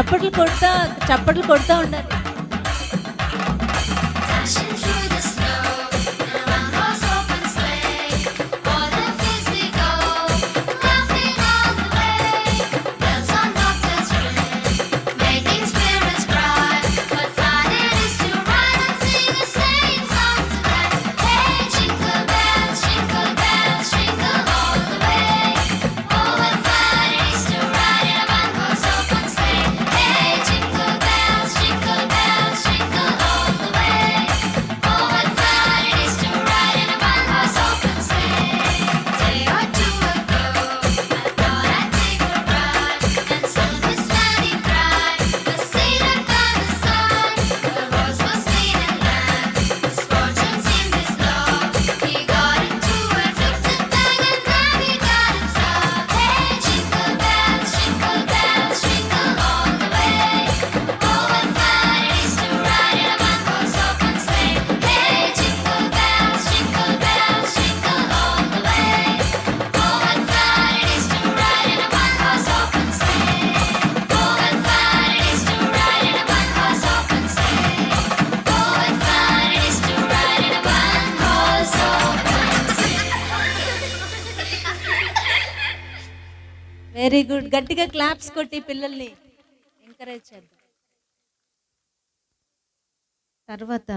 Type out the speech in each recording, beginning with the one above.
చప్పట్లు కొడతా ఉండాలి. Dashing through the snow in a one-horse open sleigh. O'er the fields we go, laughing all the way. Bells on bobtails ring, making spirits bright. What fun it is to ride and sing a sleighing song tonight. Hey, jingle bells, jingle all the way. Oh, what fun it is to ride in a one-horse open sleigh. Hey, jingle bells, jingle all the way. Oh, what fun it is to ride in a one-horse open sleigh. Day or two ago, I thought I'd take a ride, and soon was sunny bright. The cedar got the sun, the rose was clean and land. His fortune seemed his love. He got into a drifted bag, and now he got himself. Hey, jingle bells, jingle all the way. Oh, what fun it is to ride in a one-horse open sleigh. Hey, jingle bells, jingle all the way. Oh, what fun it is to ride in a one-horse open sleigh. Oh, what fun it is to ride in a one-horse open sleigh. Oh, what fun it is to ride in a one-horse open sleigh. Very good. గట్టిగా claps కొట్టి పిల్లల్ని encourage చేద్దాం. తర్వాత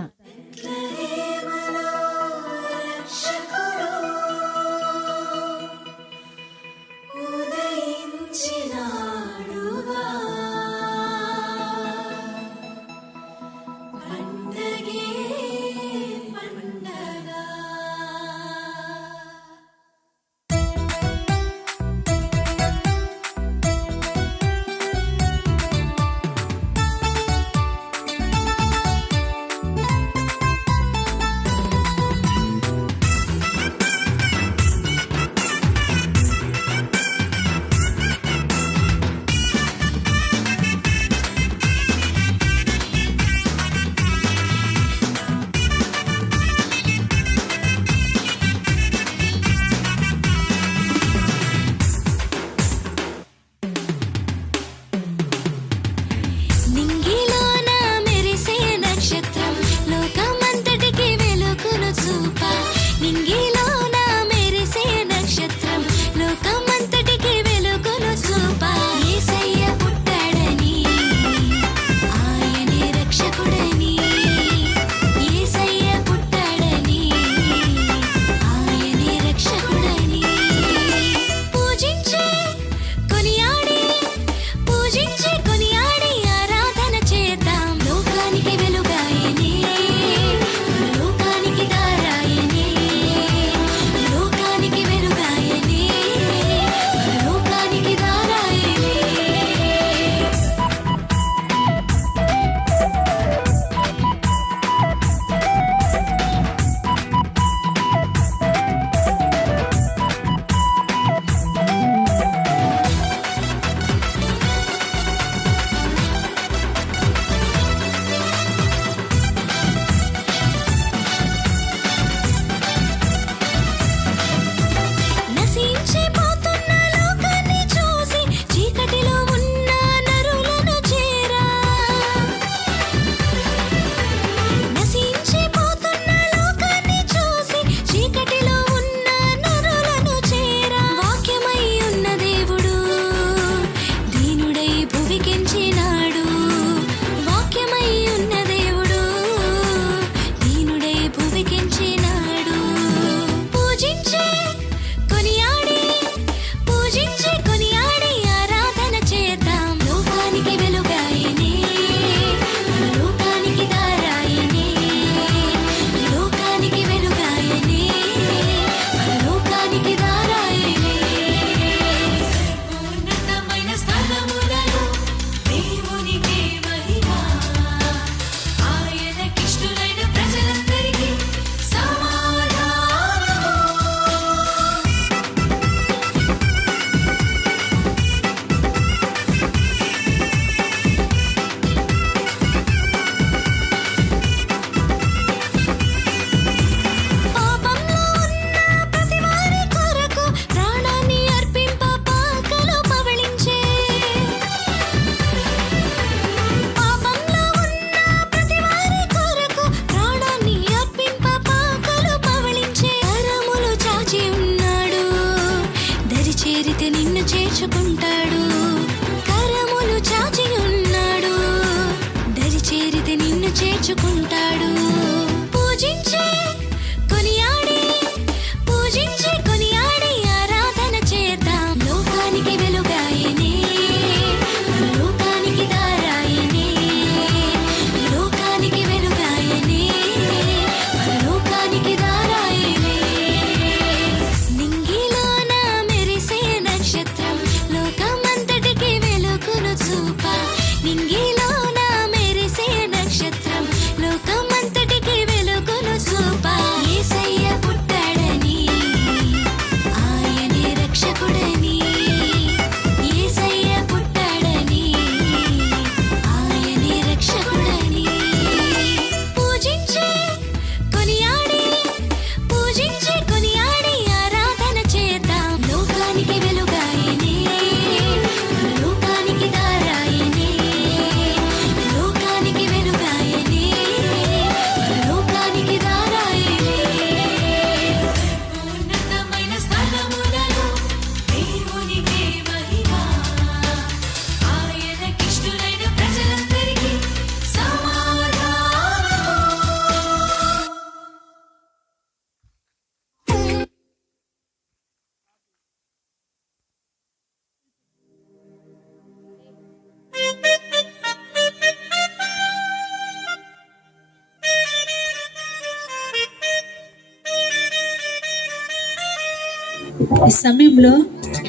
ఈ సమయంలో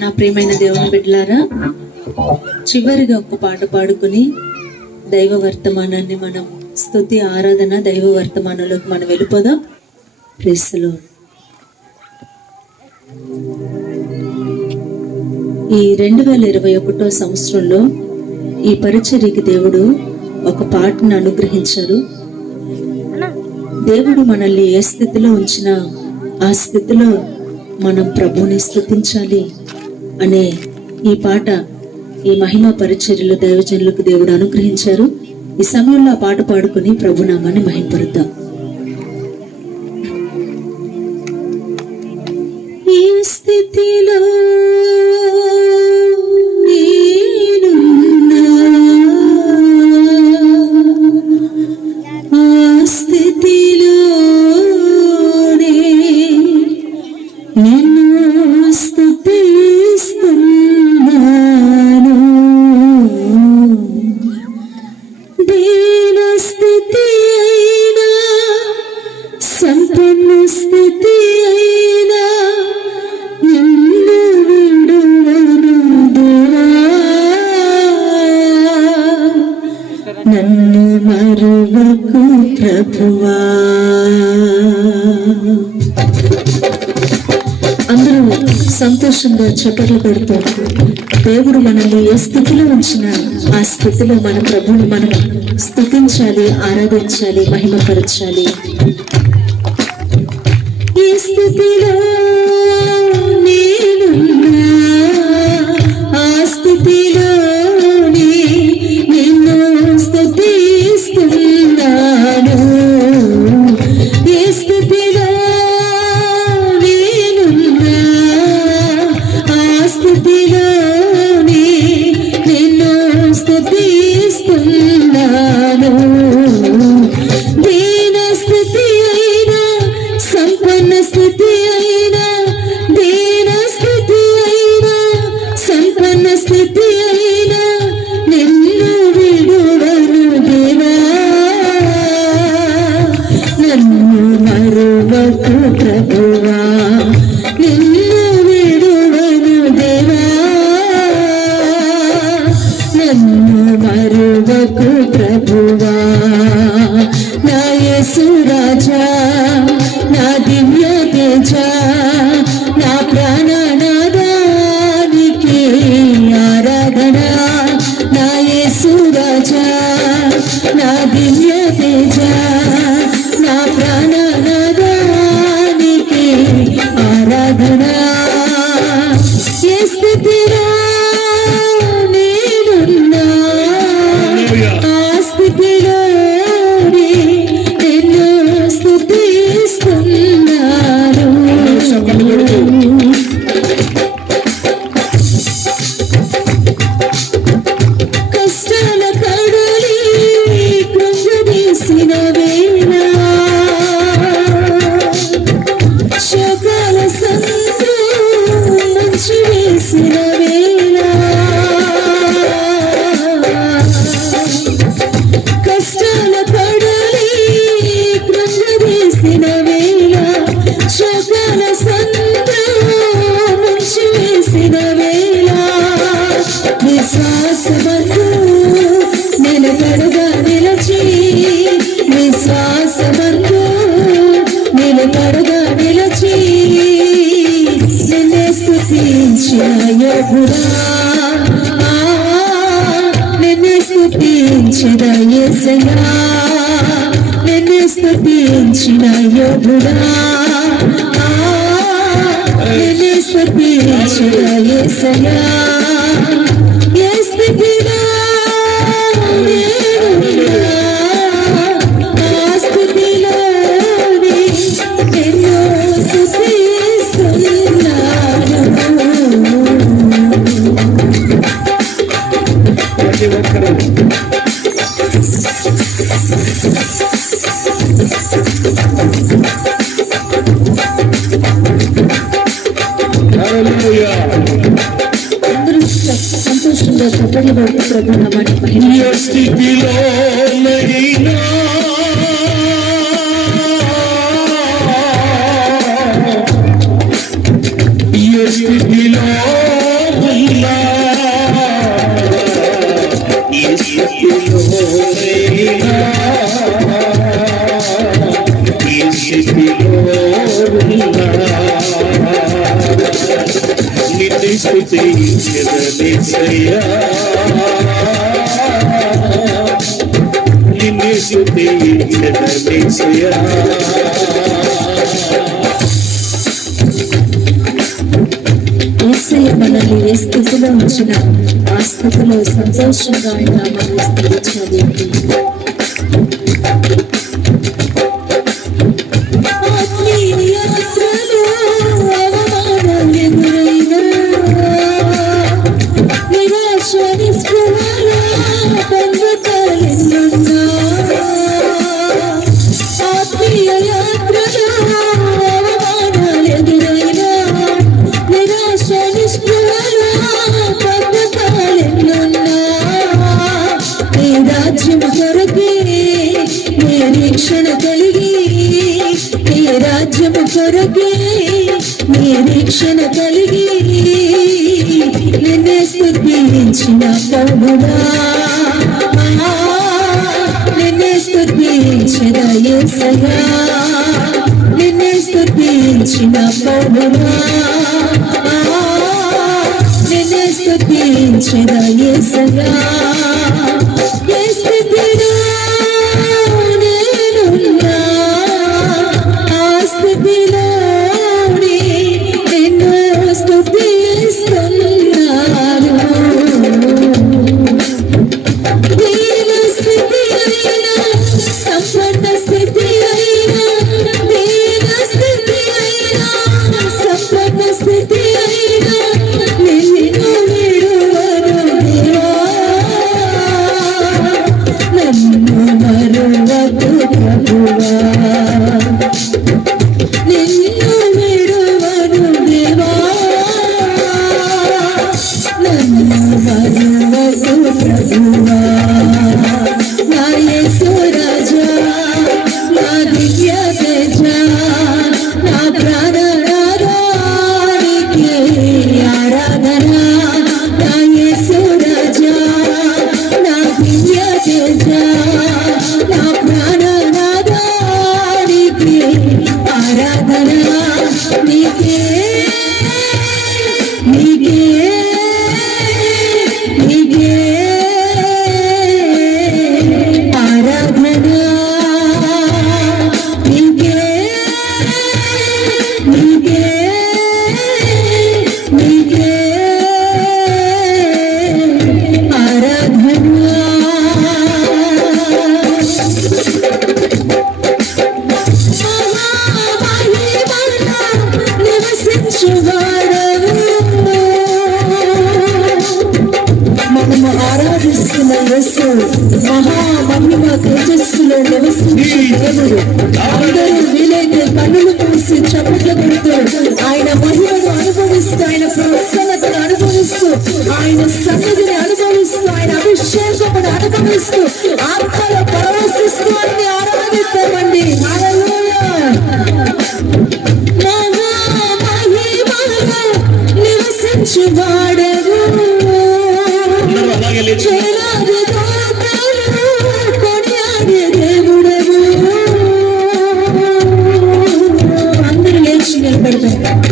నా ప్రియమైన దేవుని బిడ్డలారా, చివరిగా ఒక పాట పాడుకుని దైవ వర్తమానాన్ని మనం స్తుతి ఆరాధన దైవ వర్తమానంలోకి మనం వెళ్ళిపోదాం. Praise the Lord. ఈ 2021 సంవత్సరంలో ఈ పరిచర్యకి దేవుడు ఒక పాటను అనుగ్రహించారు. దేవుడు మనల్ని ఏ స్థితిలో ఉంచినా ఆ స్థితిలో మనం ప్రభువుని స్తుతించాలి అనే ఈ పాట ఈ మహిమ పరిచర్యలో దైవజనులకు దేవుడు అనుగ్రహించారు. ఈ సమయంలో ఆ పాట పాడుకుని ప్రభునామాన్ని మహింపరుద్దాం. ఈ స్థితిలో నేనున్నా, ఆ స్థితిలోనే నిన్ను స్తుతిస్తున్నాను. దీన స్థితి అయినా సంపన్న స్థితి అయినా నిన్ను విడువను దేవా, నన్ను మరువకు ప్రభువా. అందరూ సంతోషంగా చప్పట్లు కొడుతూ దేవుడు మనల్ని ఏ స్థితిలో ఉంచినా ఆ స్థితిలో మన ప్రభువుని మనం స్తుతించాలి, ఆరాధించాలి, మహిమపరచాలి. ఈ స్థితిలో నేనున్నా, ఆ స్థితిలోనే నిన్ను స్తుతిస్తున్నాను. ఈ స్థితిలో నేనున్నా, ఆ స్థితిలోనే నిన్ను స్తుతిస్తున్నాను. దీన స్థితి అయినా సంపన్న స్థితి అయినా, దీన స్థితి అయినా సంపన్న స్థితి అయినా నిన్ను విడువను దేవా, నన్ను మరువకు ప్రభువా, నిన్ను విడువను దేవా, నన్ను మరువకు ప్రభువా. నా యేసు రాజా, నా దివ్య తేజ, నా ప్రాణనాదానికి ఆరాధన. నా యేసు రాజా, నా దివ్య తేజ, నా ప్రాణనాదానికి ఆరాధన. ఏ స్థితిలో నేనున్నా, ఆ స్థితిలోనే నిన్ను స్తుతిస్తున్నాను. కష్టాల కడలి కృంగదీసిన వేళ, శోకాల సందు మంచి వేసిన వేళ, కష్టాల కడలి కృంగదీసిన వేళ, శోకాల సందు మంచి వేసిన వేళ, విశ్వాసమందు నిలకడగా నిలచి, విశ్వాసమందు నిలకడగా నిలచి నిన్నే స్తుతించిన యోగుడా, నిన్నే స్తుతించిన యేసయ్యా, నిన్నే స్తుతించిన యోగుడా, నిన్నే స్తుతించిన యేసయ్యా. ఏ స్థితిలో నేనున్నా, ఆ స్థితిలోనే నిన్ను స్తుతిస్తున్నాను. స్తుతించెదనేసయ్యా నిన్నే స్తుతించెదనేసయ్యా యేసయ్య మనల్ని ఏ స్థితిలో ఉంచిన ఆ స్థితిలో సంతోషంగా ఆయన నామాన్ని స్తుతించాలి. నిరీక్షణ కలిగి నీ రాజ్యము కొరకే నిరీక్షణ కలిగి నిన్నే స్తుతించిన ప్రభువా నిన్నే స్తుతించిన యేసయ్యా నిన్నే స్తుతించిన ప్రభువా నిన్నే స్తుతించిన యేసయ్యా మనము ఆరాధిస్తున్న యేసు మహామహిమ తేజస్సులో నివసించే దేవుడు. అందరూ వీలైతే కన్నులు మూసి చప్పట్లు కొడుతూ ఆయన మహిమను అనుభవిస్తూ ఆయన ప్రసన్నతను అనుభవిస్తూ ఆయన సన్నిధిని అనుభవిస్తూ ఆయన అభిషేకమును అనుభవిస్తూ ఆత్మలో పరవశిస్తూ అన్ని ఆరాధిస్తామండి. హల్లెలూయా. మహామహిమలో నివసించువాడెవరు అందరూ లేచి నిలబడతారు.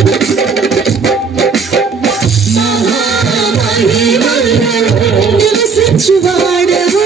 నివసించువాడెవరు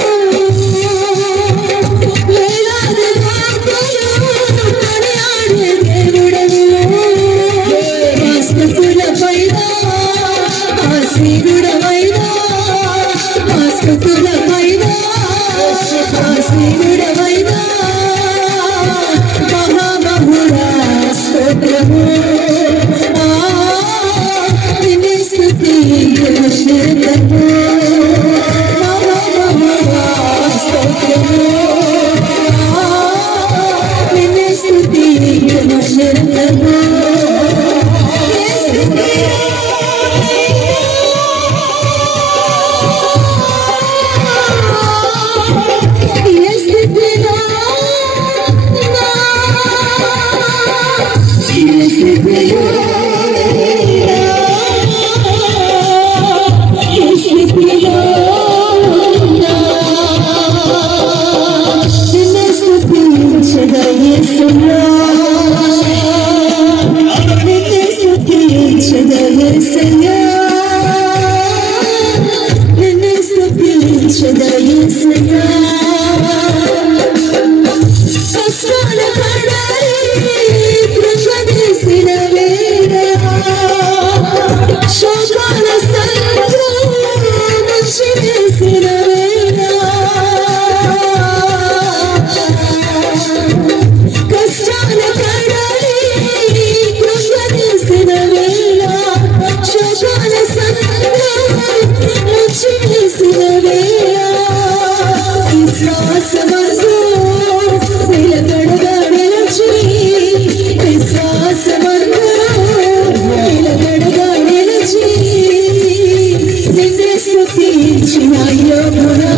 స్తుతించిన యోగునా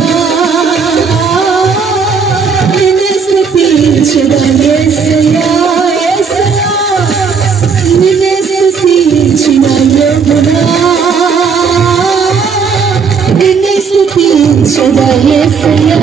నిన్ను స్తుతించదా యేసయ్యా యేసయ్యా నిన్ను స్తుతించిన యోగునా నిన్ను స్తుతించదా యేసయ్యా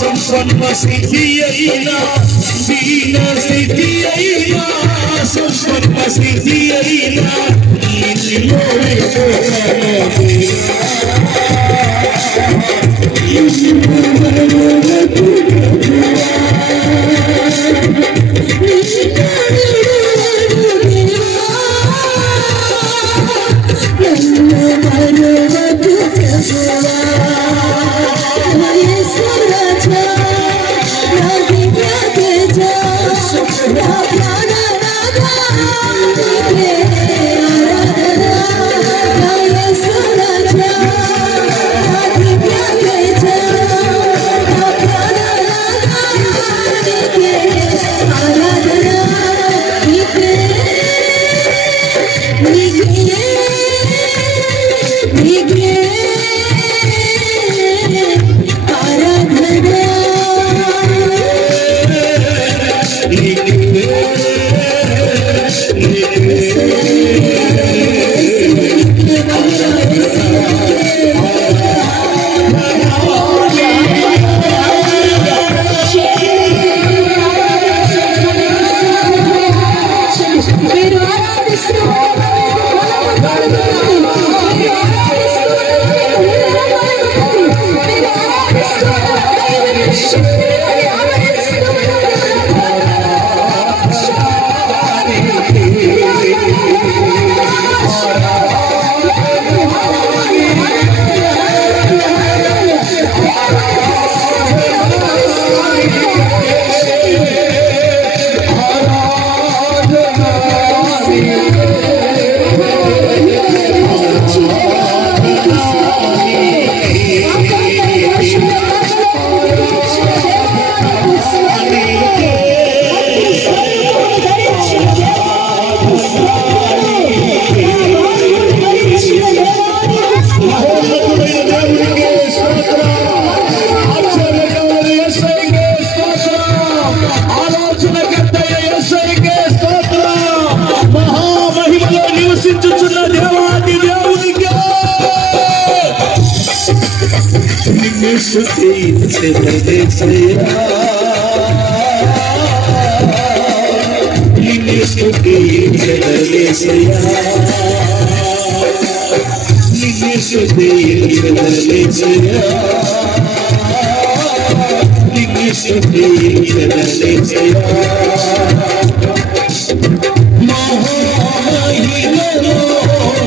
సంపన్న స్థితి అయినా దీన స్థితి అయినా సంపన్న స్థితి అయినా స్తుతించెదవేసయ్యా స్తుతించెదనేసయ్యా నిన్ను స్తుతించెదనేసయ్యా మహామహిమలో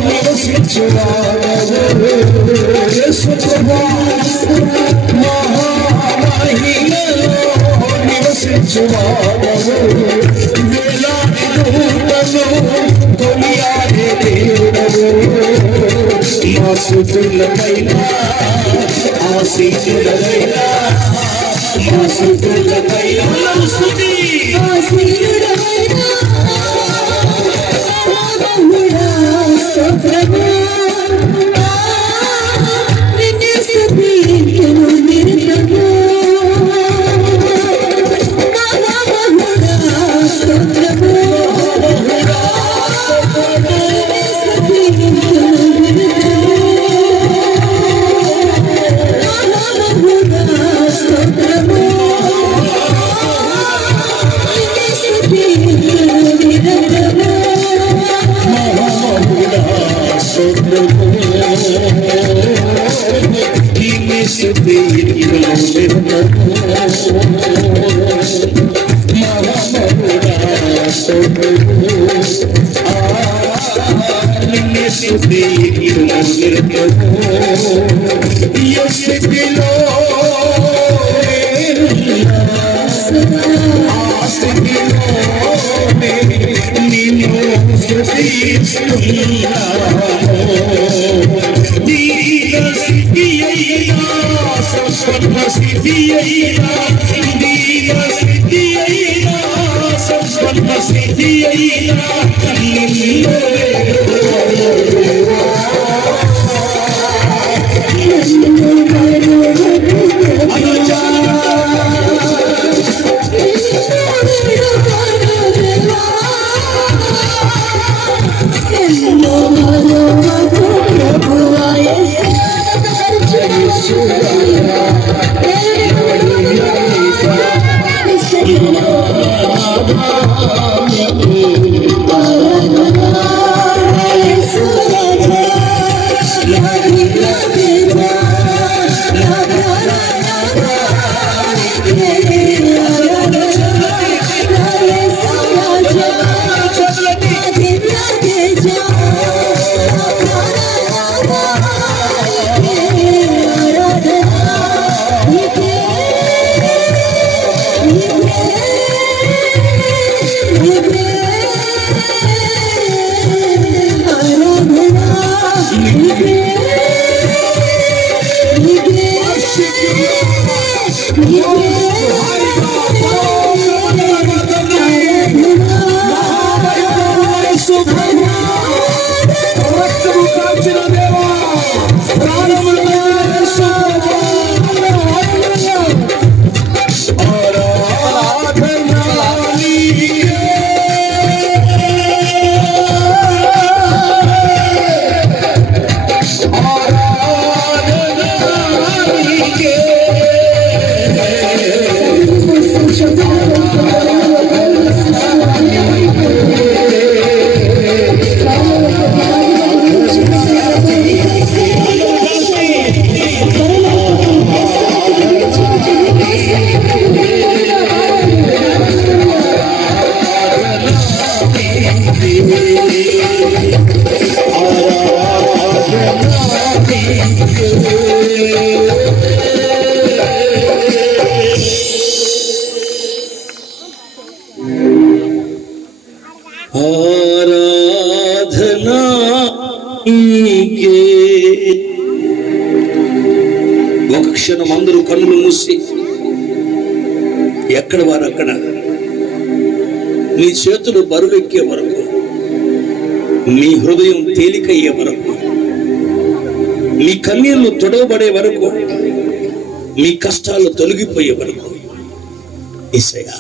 నివసించువాడవు యేసు ప్రభువా మహామహిమలో నివసించువాడవు వేలాది దూతలు కొనియాడే దేవుడవు మా స్తుతులపైన ఆశీనులపైన మా స్తుతులపైన స్తుతి ఆరాధనా నీకే. ఒక క్షణం అందరూ కన్నులు మూసి ఎక్కడ వారు అక్కడ మీ చేతులు బరువెక్కే వరకు, మీ హృదయం తేలికయ్యే వరకు, మీ కన్నీళ్లు తొడవబడే వరకు, మీ కష్టాలు తొలగిపోయే వరకు యేసయ్యా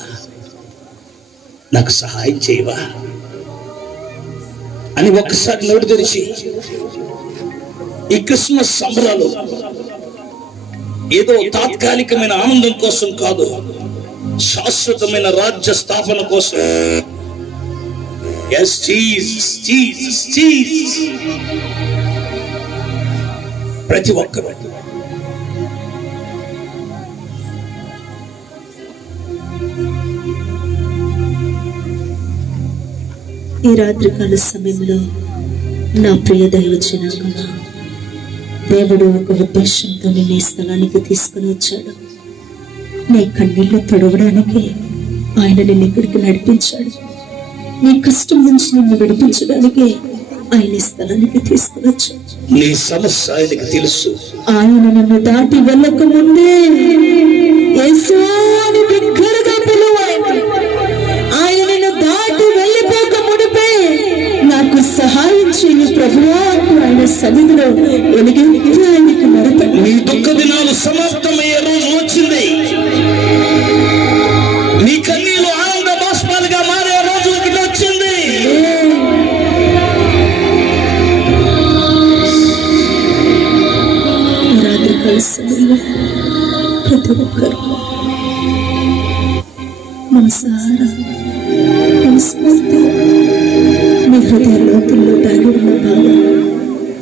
నాకు సహాయం చేయవా అని ఒక్కసారి నోటు తెరిచి ఈ క్రిస్మస్ సంబరాలు ఏదో తాత్కాలికమైన ఆనందం కోసం కాదు, శాశ్వతమైన రాజ్య స్థాపన కోసం. Yes, Jesus, Jesus, Jesus. ప్రతి ఒక్కరు ఈ రాత్రికాల సమయంలో నా ప్రియ దైవజనాంగమా, దేవుడు ఒక ఉద్దేశంతో నిన్ను ఈ స్థలానికి తీసుకుని వచ్చాడు. నీ కన్నీళ్లు తొడవడానికి ఆయన నిన్ను ఇక్కడికి నడిపించాడు. నీ కష్టం నుంచి నిన్ను విడిపించడానికి ఆయన ఈ స్థలానికి తీసుకుని వచ్చాడు. నీ సమస్య ఆయనకి తెలుసు. ఆయన నిన్ను దాటి వెళ్ళక ముందే యేసు అని బిగ్గరగా పిలువు. ఆయన నిన్ను దాటి వెళ్ళిపోక ముడిపే నాకు సహాయం చేయు ప్రభువా అంటూ ఆయన సన్నిధిలో ఎలుగెత్తి ఆయనకి మొరపెట్టు. నీ దుఃఖ దినాలు సమాప్తమయ్యే రోజు వచ్చింది. నీ కన్నీలు ఆనంద బాష్పాలుగా మారే రోజు ఒకటి వచ్చింది. రాత్రికాల సమయంలో ప్రతి ఒక్కరు మనసారా మనస్ఫూర్తిగా మీ హృదయ లోతుల్లో దాగి ఉన్న బాధ,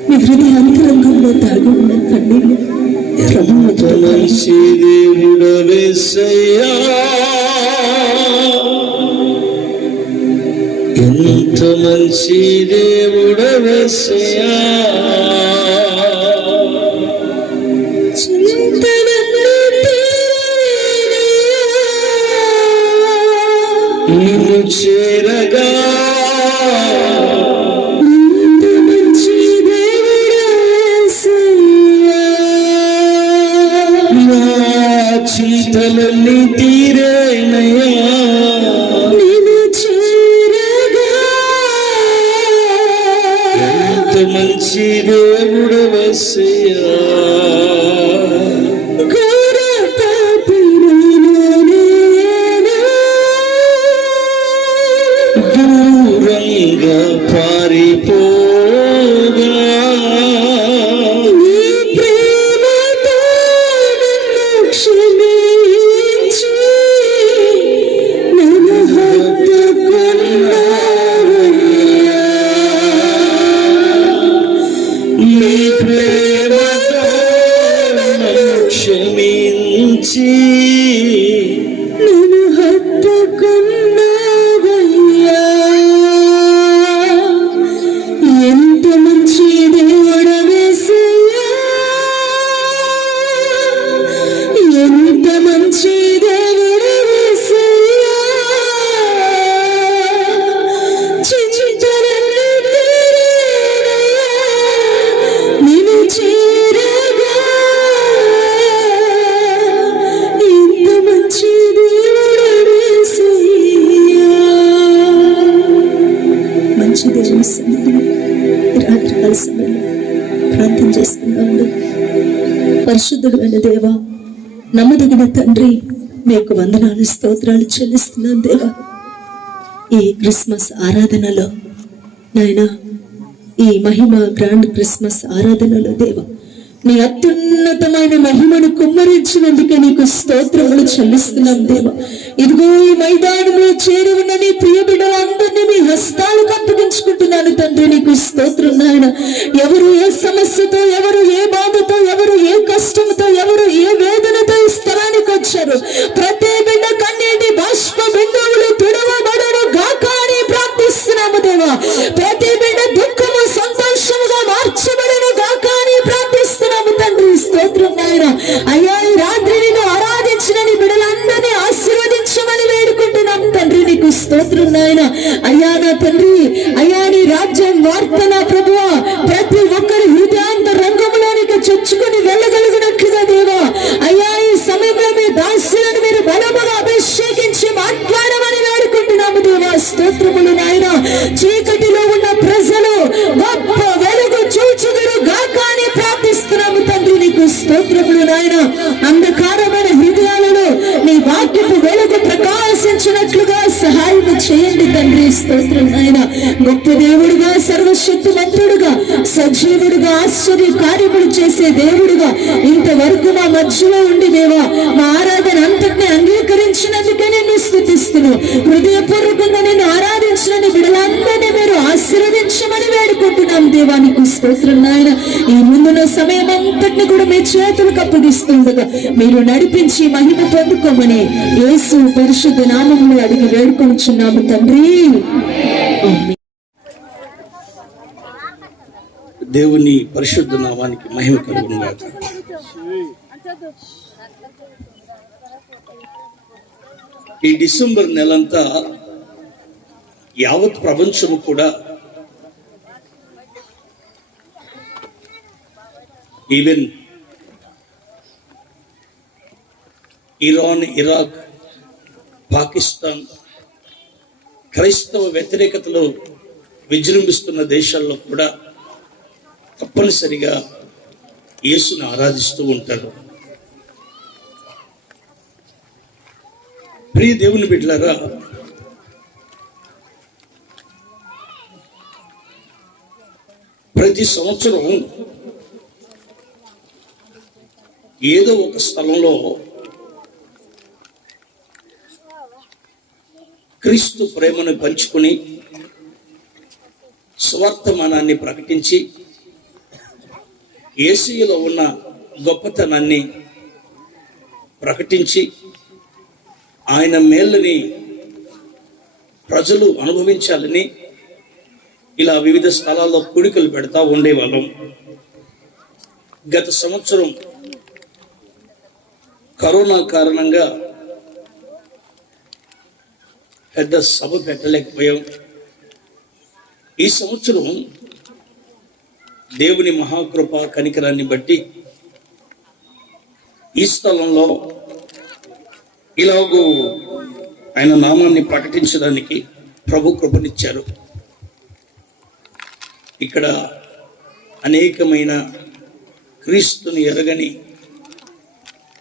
మీ హృదయ అంతరంగంలో దాగి ఉన్న కన్నీళ్ళు ప్రభువుతో మంచి దేవుడవేసయ్యా, ఎంత మంచి దేవుడవేసయ్యా, నిన్ను చేరగా నా చింతలన్నీ తీరేనయ్యా, ఎంత మంచి దేవుడవేసయ్యా, దూరంగా పారిపోగా నీ ప్రేమతో నన్ను క్షమించి నన్ను హత్తుకున్నావయ్యా, ఎంత మంచి దేవుడవేసయ్యా, ఎంత మంచి దేవుడవేసయ్యా, చింతలన్నీ తీరేనయ్యా, నిన్ను చేరగా ఎంత మంచి దేవుడవేసయ్యా. మంచి దేవుని సన్నిధిలో రాత్రికాల సమయంలో ప్రార్థన చేసుకుందాము. పరిశుద్ధుడు అయిన దేవా, నమ్మదగిన తండ్రి, మీకు వందనాలు స్తోత్రాలు చెల్లిస్తున్నాను దేవా. ఈ క్రిస్మస్ ఆరాధనలో నాయనా, ఈ మహిమ గ్రాండ్ క్రిస్మస్ ఆరాధనలో దేవా, నీ అత్యున్నతమైన మహిమను కుమ్మరించినందుకే నీకు స్తోత్రములు చెల్లిస్తున్నాం దేవా. ఇదిగో ఈ మైదానంలో చేరి ఉన్న నీ ప్రియ బిడ్డలందరినీ మీ హస్తాలకు అప్పగించుకుంటున్నాను తండ్రి. నీకు స్తోత్రం నాయన. ఎవరు ఏ సమస్యతో, ఎవరు ఏ బాధతో, ఎవరు ఏ కష్టంతో, ఎవరు ఏ వేదనతో ఈ స్థలానికి వచ్చారు, ప్రతి బిడ్డ కన్నీటి బాష్ప బిందువులు తుడవబడను గాక అని ప్రార్థిస్తున్నాము దేవా. ప్రతి బిడ్డ దుఃఖము సంతోషముగా మార్చబడను గాక అని ప్రార్థిస్తున్నాము తండ్రి. స్తోత్రం నాయన. అయ్యా, ఈ రాత్రి నిన్ను ఆరాధించిన నీ బిడ్డలందరినీ ఆశీర్వదించమని వేడుకుంటున్నాం తండ్రి. నీకు స్తోత్రం నాయన. అయ్యా నా తండ్రి, అయ్యా నీ రాజ్యం వార్త నా ప్రభువా ప్రతి ఒక్కరి హృదయాంత రంగంలోనికి చొచ్చుకొని వెళ్ళగలిగినట్లుగా దేవా, అయ్యా ఈ సమయంలో మీ దాసులను మీరు బలముగా అభిషేకించి మాట్లాడమని వేడుకుంటున్నాము దేవా. స్తోత్రములు నాయన. చీకటిలో ఉన్న ప్రజలు గొప్ప వెలుగు చూచుదురు గాక అని ప్రార్థిస్తున్నాము తండ్రి. నీకు స్తోత్రములు నాయన. అంధకారమైన హృదయాలలో నీ వాక్యపు వెలుగు ప్రకాశించినట్లుగా సహాయం చేయండి తండ్రి. స్తోత్రం నాయన. గొప్ప దేవుడుగా, సర్వశక్తిమంతుడుగా, సజీవుడుగా, ఆశ్చర్య కార్యములు చేసే దేవుడుగా ఇంతవరకు మా మధ్యలో ఉండి దేవా, మా ఆరాధన అంతటిని అంగీకరించినందుకే నిన్ను స్తుతిస్తున్నాను. హృదయపూర్వకంగా నిన్ను ఆరాధించిన బిడ్డలందరినీ మీరు ఆశీర్వదించమని దయచేయమని వేడుకుంటున్నాం. దేవానికి స్తోత్రం నాయన. ఈ ముందున్న సమయం అంతటిని కూడా మీ చేతులకు అప్పగిస్తుండగా మీరు నడిపించి మహిమ పొందుకోమని యేసు పరిశుద్ధ నామములో అడిగి వేడుకొనుచున్నాము తండ్రి. ఆమేన్. దేవుని పరిశుద్ధ నామానికి మహిమ కలుగును గాక. ఈ డిసెంబర్ నెలంతా యావత్ ప్రపంచము కూడా ఈవెన్ ఇరాన్, ఇరాక్, పాకిస్తాన్ క్రైస్తవ వ్యతిరేకతలో విజృంభిస్తున్న దేశాల్లో కూడా తప్పనిసరిగా యేసును ఆరాధిస్తూ ఉంటారు. ప్రియ దేవుని బిడ్డలారా, ప్రతి సంవత్సరం ఏదో ఒక స్థలంలో క్రీస్తు ప్రేమను పంచుకుని స్వార్థమానాన్ని ప్రకటించి యేసులో ఉన్న గొప్పతనాన్ని ప్రకటించి ఆయన మేళ్ళని ప్రజలు అనుభవించాలని ఇలా వివిధ స్థలాల్లో కూడికలు పెడతా ఉండేవాళ్ళం. గత సంవత్సరం కరోనా కారణంగా పెద్ద సభ పెట్టలేకపోయాం. ఈ సంవత్సరం దేవుని మహాకృప కనికరాన్ని బట్టి ఈ స్థలంలో ఇలాగూ ఆయన నామాన్ని ప్రకటించడానికి ప్రభు కృపనిచ్చారు. ఇక్కడ అనేకమైన క్రీస్తుని ఎరగని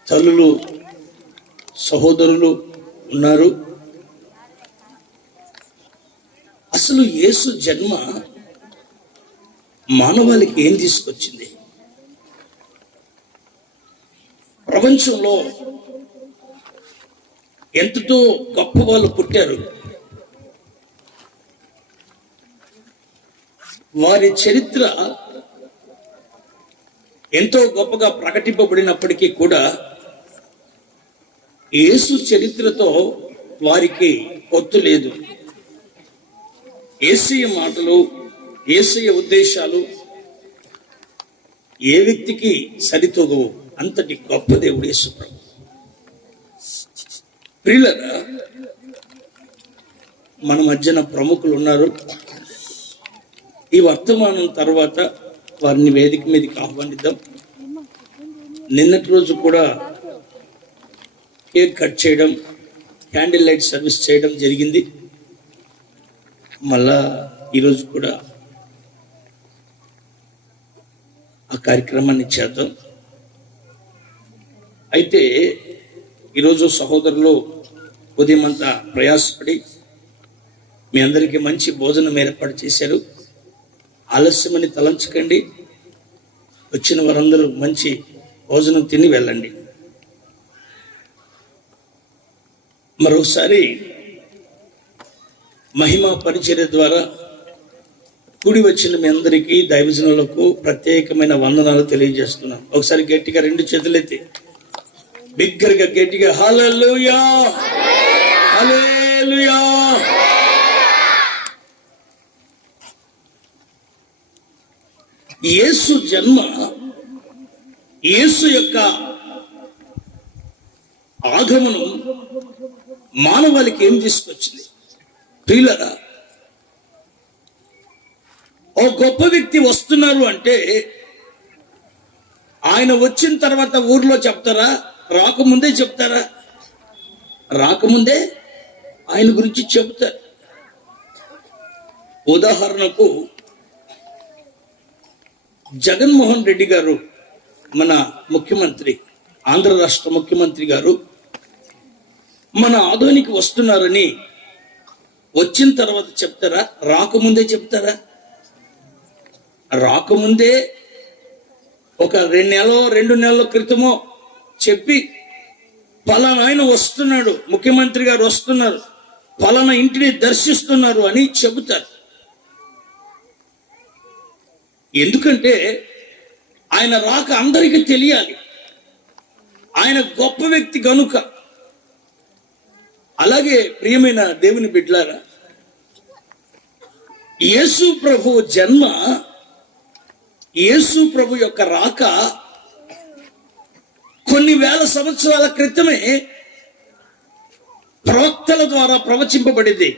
తల్లులు, సహోదరులు ఉన్నారు. అసలు యేసు జన్మ మానవాళికి ఏం తీసుకొచ్చింది? ప్రపంచంలో ఎంతతో గొప్ప వాళ్ళు పుట్టారు. వారి చరిత్ర ఎంతో గొప్పగా ప్రకటింపబడినప్పటికీ కూడా యేసు చరిత్రతో వారికి పొత్తు లేదు. యేసయ్య మాటలు, యేసయ్య ఉద్దేశాలు ఏ వ్యక్తికి సరితూగవు. అంతటి గొప్ప దేవుడు యేసు ప్రభు. ప్రియులారా, మన మధ్యన ప్రముఖులు ఉన్నారు. ఈ వర్తమానం తర్వాత వారిని వేదిక మీదకి ఆహ్వానిద్దాం. నిన్నటి రోజు కూడా కేక్ కట్ చేయడం, క్యాండిల్ లైట్ సర్వీస్ చేయడం జరిగింది. మళ్ళా ఈరోజు కూడా ఆ కార్యక్రమాన్ని చేద్దాం. అయితే ఈరోజు సహోదరులు ఉదయం అంతా ప్రయాసపడి మీ అందరికీ మంచి భోజనం ఏర్పాటు చేశారు. ఆలస్యమని తలంచకండి. వచ్చిన వారందరూ మంచి భోజనం తిని వెళ్ళండి. మరోసారి మహిమా పరిచర్య ద్వారా కూడి వచ్చిన మీ అందరికీ, దైవజనులకు ప్రత్యేకమైన వందనాలు తెలియజేస్తున్నాను. ఒకసారి గట్టిగా రెండు చేతులెత్తి బిగ్గరగా గట్టిగా హల్లెలూయా, హల్లెలూయా. యేసు జన్మ, యేసు యొక్క ఆగమనం మానవాళికి ఏం తీసుకొచ్చింది? ప్రియులారా, ఓ గొప్ప వ్యక్తి వస్తున్నారు అంటే ఆయన వచ్చిన తర్వాత ఊర్లో చెప్తారా? రాకముందే చెప్తారా? రాకముందే ఆయన గురించి చెప్తారు. ఉదాహరణకు జగన్మోహన్ రెడ్డి గారు, మన ముఖ్యమంత్రి, ఆంధ్ర రాష్ట్ర ముఖ్యమంత్రి గారు మన ఆదోనికి వస్తున్నారని వచ్చిన తర్వాత చెప్తారా? రాకముందే చెప్తారా? రాకముందే ఒక 2 నెలల క్రితమో చెప్పి పలానా ఆయన వస్తున్నాడు, ముఖ్యమంత్రి గారు వస్తున్నారు, పలానా ఇంటిని దర్శిస్తున్నారు అని చెబుతారు. ఎందుకంటే ఆయన రాక అందరికీ తెలియాలి. ఆయన గొప్ప వ్యక్తి గనుక. అలాగే ప్రియమైన దేవుని బిడ్డలారా, యేసు ప్రభు జన్మ, యేసు ప్రభు యొక్క రాక కొన్ని వేల సంవత్సరాల క్రితమే ప్రవక్తల ద్వారా ప్రవచింపబడింది.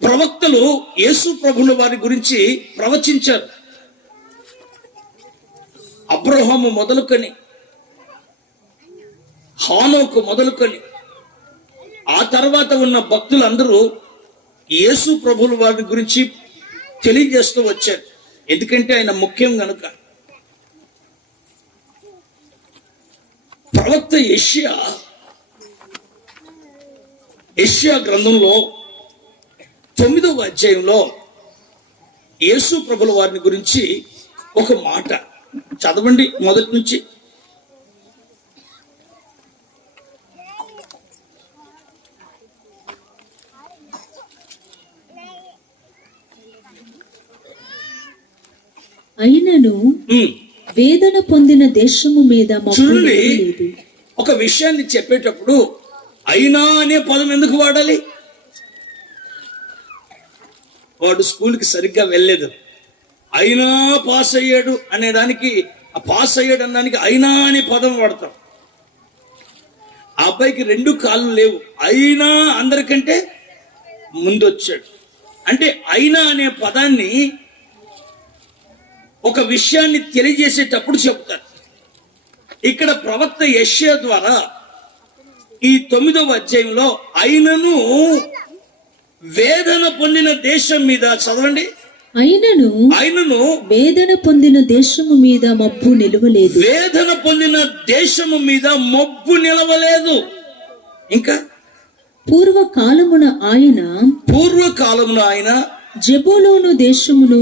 ప్రవక్తలు యేసు ప్రభుల వారి గురించి ప్రవచించారు. అబ్రహాము మొదలుకొని, హానోకు మొదలుకొని, ఆ తర్వాత ఉన్న భక్తులందరూ యేసు ప్రభుల వారి గురించి తెలియజేస్తూ వచ్చారు. ఎందుకంటే ఆయన ముఖ్యం గనుక. ప్రవక్త యెషయా గ్రంథంలో 9వ అధ్యాయంలో యేసు ప్రభుల వారిని గురించి ఒక మాట చదవండి మొదటి నుంచి. అయినను వేదన పొందిన దేశము మీద మబ్బు చూడండి, లేదు. ఒక విషయాన్ని చెప్పేటప్పుడు అయినా అనే పదం ఎందుకు వాడాలి? వాడు స్కూల్కి సరిగ్గా వెళ్ళలేదు, అయినా పాస్ అయ్యాడు అనేదానికి, ఆ పాస్ అయ్యాడు అనడానికి అయినా అనే పదం వాడతాం. ఆ అబ్బాయికి 2 కాళ్ళు లేవు, అయినా అందరికంటే ముందొచ్చాడు. అంటే అయినా అనే పదాన్ని ఒక విషయాన్ని తెలియజేసేటప్పుడు చెప్తారు. ఇక్కడ ప్రవక్త యెషయా ద్వారా ఈ 9వ అధ్యాయంలో అయినను వేదన పొందిన దేశం మీద, చదవండి, అయినను వేదన పొందిన దేశము మీద మబ్బు నిలవలేదు. వేదన పొందిన దేశము మీద మబ్బు నిలవలేదు. ఇంకా పూర్వకాలమున ఆయన జెబూలూను దేశమును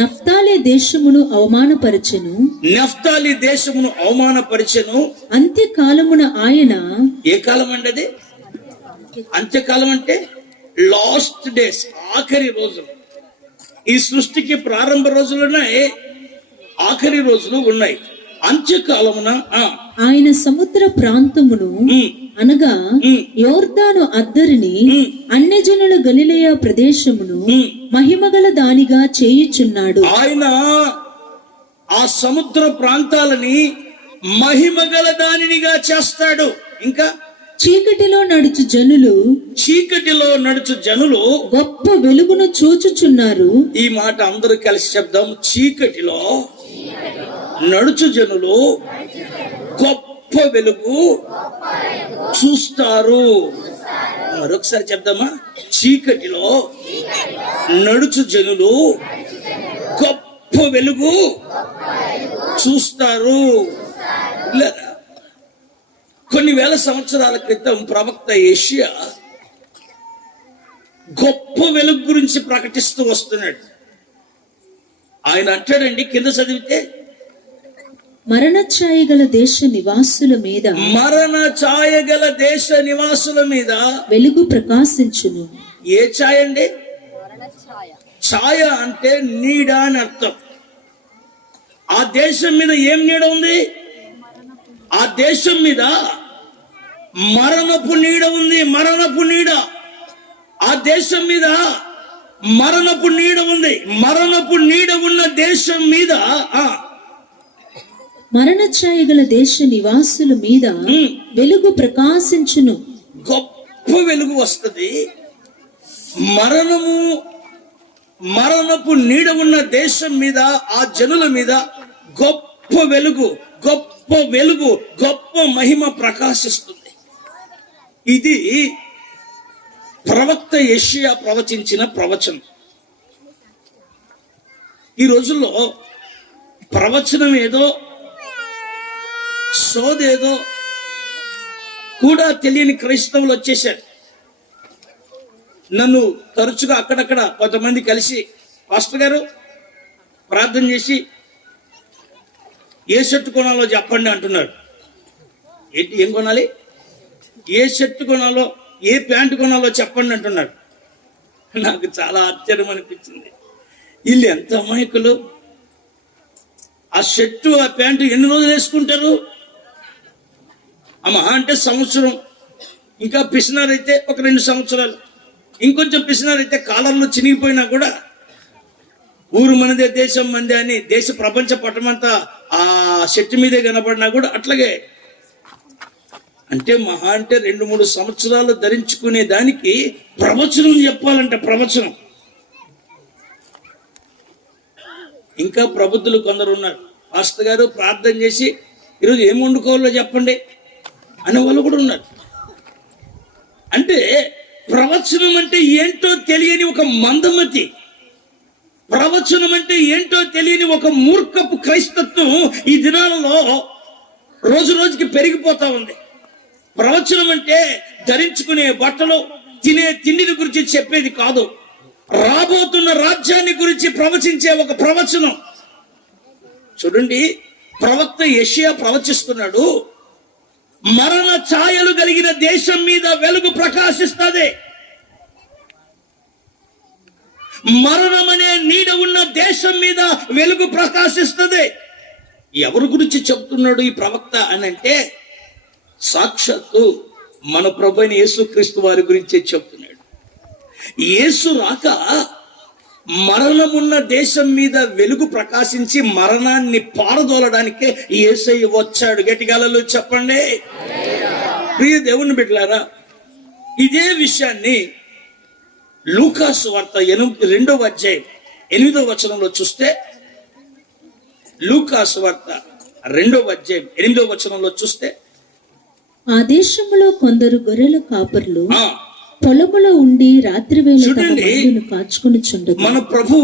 నఫ్తాలి దేశమును అవమానపరచెను. అంత్యకాలమున ఆయన, ఏ కాలం అండి అది? అంత్యకాలం అంటే లాస్ట్ డేస్, ఆఖరి రోజులు. ఈ సృష్టికి ప్రారంభ రోజులు ఉన్నాయి, ఆఖరి రోజులు ఉన్నాయి. అంత్యకాలమున ఆయన సముద్ర ప్రాంతమును అనగా యోర్దాను అద్దరిని, అన్యజనుల గలిలయ ప్రదేశమును మహిమగల దానిగా చేయుచున్నాడు. ఆయన ఆ సముద్ర ప్రాంతాలని మహిమగల దానినిగా చేస్తాడు. ఇంకా చీకటిలో నడుచు జనులు గొప్ప వెలుగును చూచుచున్నారు. ఈ మాట అందరూ కలిసి చెప్దాం. చీకటిలో నడుచు జనులు గొప్ప వెలుగు చూస్తారు. మరొకసారి చెప్దామా? చీకటిలో నడుచు జనులు గొప్ప వెలుగు చూస్తారు. లేదా కొన్ని వేల సంవత్సరాల క్రితం ప్రవక్త యెషయా గొప్ప వెలుగు గురించి ప్రకటిస్తూ వస్తున్నాడు. ఆయన అంటాడండి, కింద చదివితే, మరణ ఛాయ గల దేశ నివాసుల మీద వెలుగు ప్రకాశించును. ఏ ఛాయ అండి? ఛాయ అంటే నీడ అని అర్థం. ఆ దేశం మీద ఏం నీడ ఉంది? ఆ దేశం మీద మరణపు నీడ ఉంది. మరణపు నీడ. ఆ దేశం మీద మరణపు నీడ ఉంది. మరణపు నీడ ఉన్న దేశం మీద, మరణ ఛాయ గల దేశ నివాసుల మీద వెలుగు ప్రకాశించును. గొప్ప వెలుగు వస్తుంది. మరణపు నీడ ఉన్న దేశం మీద, ఆ జనుల మీద గొప్ప వెలుగు, గొప్ప మహిమ ప్రకాశిస్తుంది. ఇది ప్రవక్త యెషయా ప్రవచించిన ప్రవచనం. ఈ రోజుల్లో ప్రవచనం ఏదో, సోదేదో కూడా తెలియని క్రైస్తవులు వచ్చేసారు. నన్ను తరచుగా అక్కడక్కడ కొంతమంది కలిసి, పాస్టర్ గారు ప్రార్థన చేసి ఏ షర్ట్ కొనాలో చెప్పండి అంటున్నారు. ఏంటి, ఏం కొనాలి? ఏ షర్ట్ కొనాలో, ఏ ప్యాంటు కొనాలో చెప్పండి అంటున్నాడు. నాకు చాలా ఆశ్చర్యం అనిపించింది. వీళ్ళు ఎంత అమాయకులు. ఆ షర్టు ఆ ప్యాంటు ఎన్ని రోజులు వేసుకుంటారు? మహా అంటే సంవత్సరం, ఇంకా పిసినారైతే ఒక 2 సంవత్సరాలు, ఇంకొంచెం పిసినారైతే కాలర్లు చినిగిపోయినా కూడా ఊరు మనదే దేశం మందే అని దేశ ప్రపంచ పటమంతా ఆ షర్టు మీదే కనపడినా కూడా అట్లాగే. అంటే మహా అంటే 2-3 సంవత్సరాలు ధరించుకునే దానికి ప్రవచనం చెప్పాలంట, ప్రవచనం. ఇంకా ప్రబుద్ధులు కొందరు ఉన్నారు. పాస్టర్ గారు ప్రార్థన చేసి ఈరోజు ఏం వండుకోవాలో చెప్పండి అనే వాళ్ళు కూడా ఉన్నారు. అంటే ప్రవచనం అంటే ఏంటో తెలియని ఒక మందమతి, ప్రవచనం అంటే ఏంటో తెలియని ఒక మూర్ఖపు క్రైస్తత్వం ఈ దినాలలో రోజు రోజుకి పెరిగిపోతా ఉంది. ప్రవచనం అంటే ధరించుకునే బట్టలు, తినే తిండిని గురించి చెప్పేది కాదు. రాబోతున్న రాజ్యాన్ని గురించి ప్రవచించే ఒక ప్రవచనం. చూడండి, ప్రవక్త యెషయా ప్రవచిస్తున్నాడు, మరణ ఛాయలు కలిగిన దేశం మీద వెలుగు ప్రకాశిస్తుంది. మరణం అనే నీడ ఉన్న దేశం మీద వెలుగు ప్రకాశిస్తుంది. ఎవరి గురించి చెప్తున్నాడు ఈ ప్రవక్త అని అంటే, సాక్షాత్తు మన ప్రభువైన యేసుక్రీస్తు వారి గురించే చెప్తున్నాడు. యేసు రాక మరణమున్న దేశం మీద వెలుగు ప్రకాశించి మరణాన్ని పారదోలడానికే యేసయ్య వచ్చాడు. గట్టిగా హల్లెలూయా చెప్పండి. ప్రియ దేవుని బిడ్డలారా, ఇదే విషయాన్ని లూకాసు వార్త 2వ అధ్యాయం 8వ వచనంలో చూస్తే, లూకాసు వార్త 2వ అధ్యాయం 8వ వచనంలో చూస్తే, ఆ దేశంలో కొందరు గొర్రెల కాపర్లు ఆ పొలములో ఉండి రాత్రి వేళ తమ చూడండి, మందను కాచుకొని చుండగా మన ప్రభు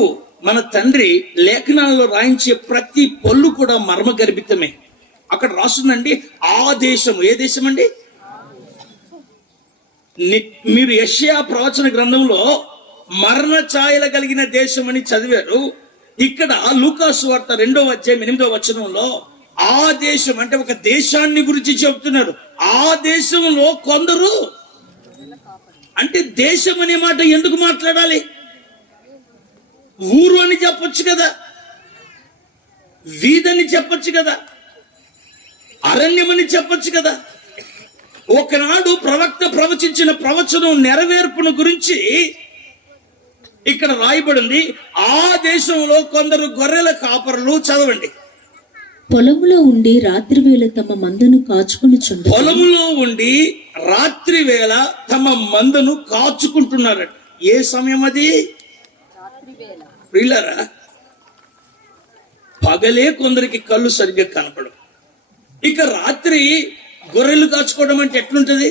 మన తండ్రి లేఖనాలలో రాయించే ప్రతి పొల్లు కూడా మర్మగర్భితమే. అక్కడ రాస్తుందండి, ఆ దేశం. ఏ దేశం అండి? మీరు యెషయా ప్రవచన గ్రంథంలో మరణ ఛాయలు కలిగిన దేశం అని చదివారు. ఇక్కడ లూకాసు వార్త 2వ అధ్యాయం 8వ వచనంలో ఆ దేశం అంటే ఒక దేశాన్ని గురించి చెప్తున్నారు. ఆ దేశంలో కొందరు అంటే దేశం అనే మాట ఎందుకు మాట్లాడాలి? ఊరు అని చెప్పొచ్చు కదా, వీధని చెప్పొచ్చు కదా, అరణ్యమని చెప్పొచ్చు కదా. ఒకనాడు ప్రవక్త ప్రవచించిన ప్రవచనం నెరవేర్పును గురించి ఇక్కడ రాయబడింది. ఆ దేశంలో కొందరు గొర్రెల కాపరులు, చదవండి, పొలములో ఉండి రాత్రి వేళ తమ మందను కాచుకొని చుండగా పొలములో ఉండి రాత్రి వేళ తమ మందను కాచుకుంటున్నారట. ఏ సమయం అది? ప్రియులారా, పగలే కొందరికి కళ్ళు సరిగ్గా కనపడవు. ఇక రాత్రి గొర్రెలు కాచుకోవడం అంటే ఎట్లుంటది?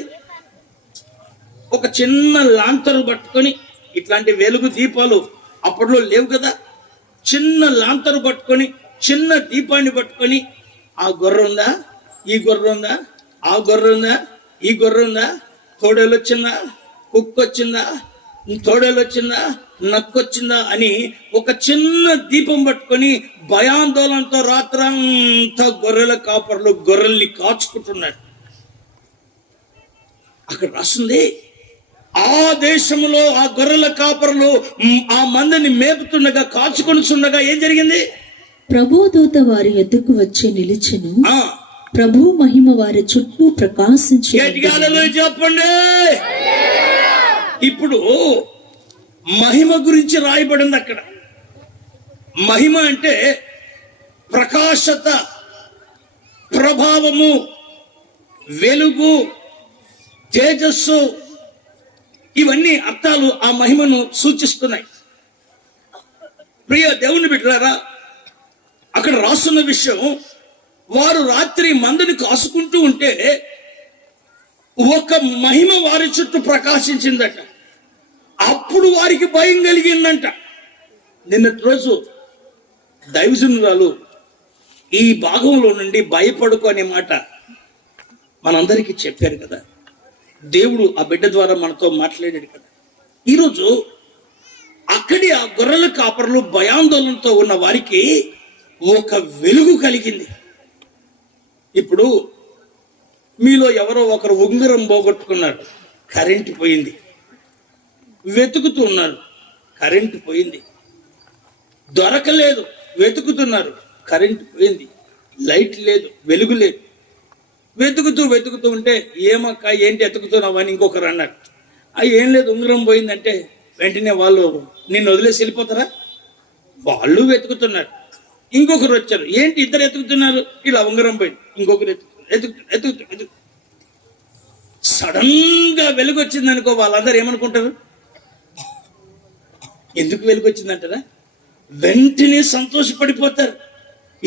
ఒక చిన్న లాంతరు పట్టుకొని, ఇట్లాంటి వెలుగు దీపాలు అప్పట్లో లేవు కదా, చిన్న లాంతరు పట్టుకొని, చిన్న దీపాన్ని పట్టుకొని, ఆ గొర్రె ఉందా, ఈ గొర్రె ఉందా, ఆ గొర్రె ఉందా, ఈ గొర్రె ఉందా, తోడేలు వచ్చిందా, కుక్క వచ్చిందా, తోడేలు వచ్చిందా, నక్కొచ్చిందా అని ఒక చిన్న దీపం పట్టుకొని భయాందోళనతో రాత్రంతా గొర్రెల కాపర్లు గొర్రెల్ని కాచుకుంటున్నాడు. అక్కడ రాస్తుంది, ఆ దేశంలో ఆ గొర్రెల కాపర్లు ఆ మందని మేపుతుండగా, కాచుకొని చుండగా ఏం జరిగింది? ప్రభువు దూత వారి ఎద్దుకు వచ్చి నిలిచెను. ఆ ప్రభు మహిమ వారి చుట్టూ ప్రకాశించి గట్టిగా హల్లెలూయా చెప్పండి. ఇప్పుడు మహిమ గురించి రాయబడింది అక్కడ. మహిమ అంటే ప్రకాశత, ప్రభావము, వెలుగు, తేజస్సు, ఇవన్నీ అర్థాలు ఆ మహిమను సూచిస్తున్నాయి. ప్రియ దేవుని బిడ్డలారా, అక్కడ రాస్తున్న విషయం, వారు రాత్రి మందని కాసుకుంటూ ఉంటే ఒక మహిమ వారి చుట్టూ ప్రకాశించిందట. అప్పుడు వారికి భయం కలిగిందంట. నిన్నటి రోజు దైవజనురాలు ఈ భాగంలో నుండి భయపడుకో అనే మాట మనందరికీ చెప్పారు కదా. దేవుడు ఆ బిడ్డ ద్వారా మనతో మాట్లాడాడు కదా. ఈరోజు అక్కడి ఆ గొర్రెల కాపర్లు భయాందోళనతో ఉన్న వారికి ఒక వెలుగు కలిగింది. ఇప్పుడు మీలో ఎవరో ఒకరు ఉంగరం పోగొట్టుకున్నారు, కరెంటు పోయింది, వెతుకుతూ ఉన్నారు, కరెంటు పోయింది. దొరకలేదు, వెతుకుతున్నారు, కరెంటు పోయింది. లైట్ లేదు, వెలుగు లేదు. వెతుకుతూ ఉంటే ఏమక్క ఏంటి ఎతుకుతున్నావు అని ఇంకొకరు అన్నారు. ఏం లేదు ఉంగరం పోయిందంటే వెంటనే వాళ్ళు నిన్ను వదిలేసి వెళ్ళిపోతారా? వాళ్ళు వెతుకుతున్నారు. ఇంకొకరు వచ్చారు, ఏంటి ఇద్దరు ఎతుకుతున్నారు? ఇలా ఉంగరం పోయింది. ఇంకొకరు ఎతుకుతూ సడన్ గా వెలుగు వచ్చింది అనుకో, వాళ్ళందరూ ఏమనుకుంటారు? ఎందుకు వెలుగు వచ్చిందంటారా? వెంటనే సంతోషపడిపోతారు.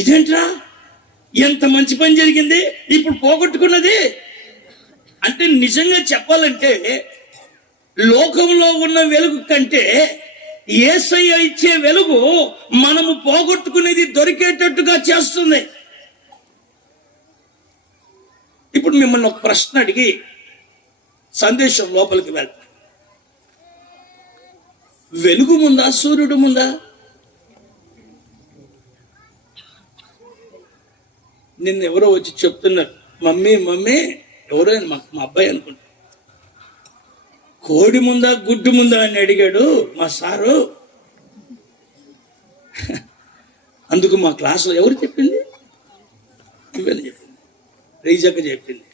ఇదేంట్రా, ఎంత మంచి పని జరిగింది, ఇప్పుడు పోగొట్టుకున్నది. అంటే నిజంగా చెప్పాలంటే లోకంలో ఉన్న వెలుగు కంటే యేసయ్య ఇచ్చే వెలుగు మనము పోగొట్టుకునేది దొరికేటట్టుగా చేస్తుంది. ఇప్పుడు మిమ్మల్ని ఒక ప్రశ్న అడిగి సందేశం లోపలికి వెళ్తా. వెలుగు ముందా, సూర్యుడు ముందా? నిన్న ఎవరో వచ్చి చెప్తున్నారు, మమ్మీ ఎవరో మా అబ్బాయి అనుకుంటా, కోడి ముందా గుడ్డు ముందా అని అడిగాడు మా సారు. అందుకు మా క్లాసులో ఎవరు చెప్పింది? ఇవన్నీ చెప్పింది, రీజక్క చెప్పింది.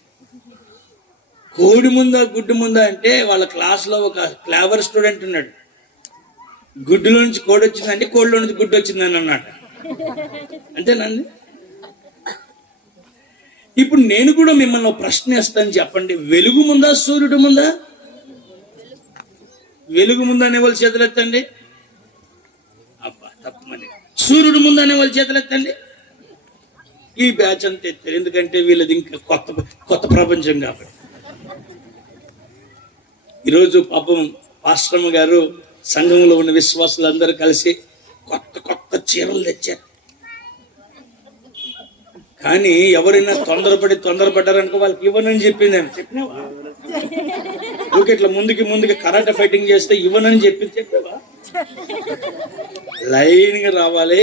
కోడి ముందా గుడ్డు ముందా అంటే వాళ్ళ క్లాస్లో ఒక క్లేవర్ స్టూడెంట్ ఉన్నాడు. గుడ్డులో నుంచి కోడి వచ్చిందంటే కోడిలో నుంచి గుడ్డు వచ్చిందని అన్నమాట. అంతేనండి. ఇప్పుడు నేను కూడా మిమ్మల్ని ప్రశ్న వేస్తాను, చెప్పండి, వెలుగు ముందా సూర్యుడు ముందా? వెలుగు ముందనే వాళ్ళు చేతులు ఎత్తండి. అబ్బా తప్పమని. సూర్యుడు ముందనే వాళ్ళు చేతులు ఎత్తండి. ఈ బ్యాచ్ అంతా ఎత్తారు, ఎందుకంటే వీళ్ళది ఇంకా కొత్త ప్రపంచం కాబట్టి. ఈరోజు పాపం పాస్టమ్మ గారు సంఘంలో ఉన్న విశ్వాసులందరూ కలిసి కొత్త చీరలు తెచ్చారు. కానీ ఎవరైనా తొందరపడ్డారనుకో వాళ్ళకి ఇవ్వనని చెప్పింది. చెప్పినావా? ఓకే, ఇట్లా ముందుకి కరాటే ఫైటింగ్ చేస్తే ఇవ్వనని చెప్పావా? లైన్గా రావాలి.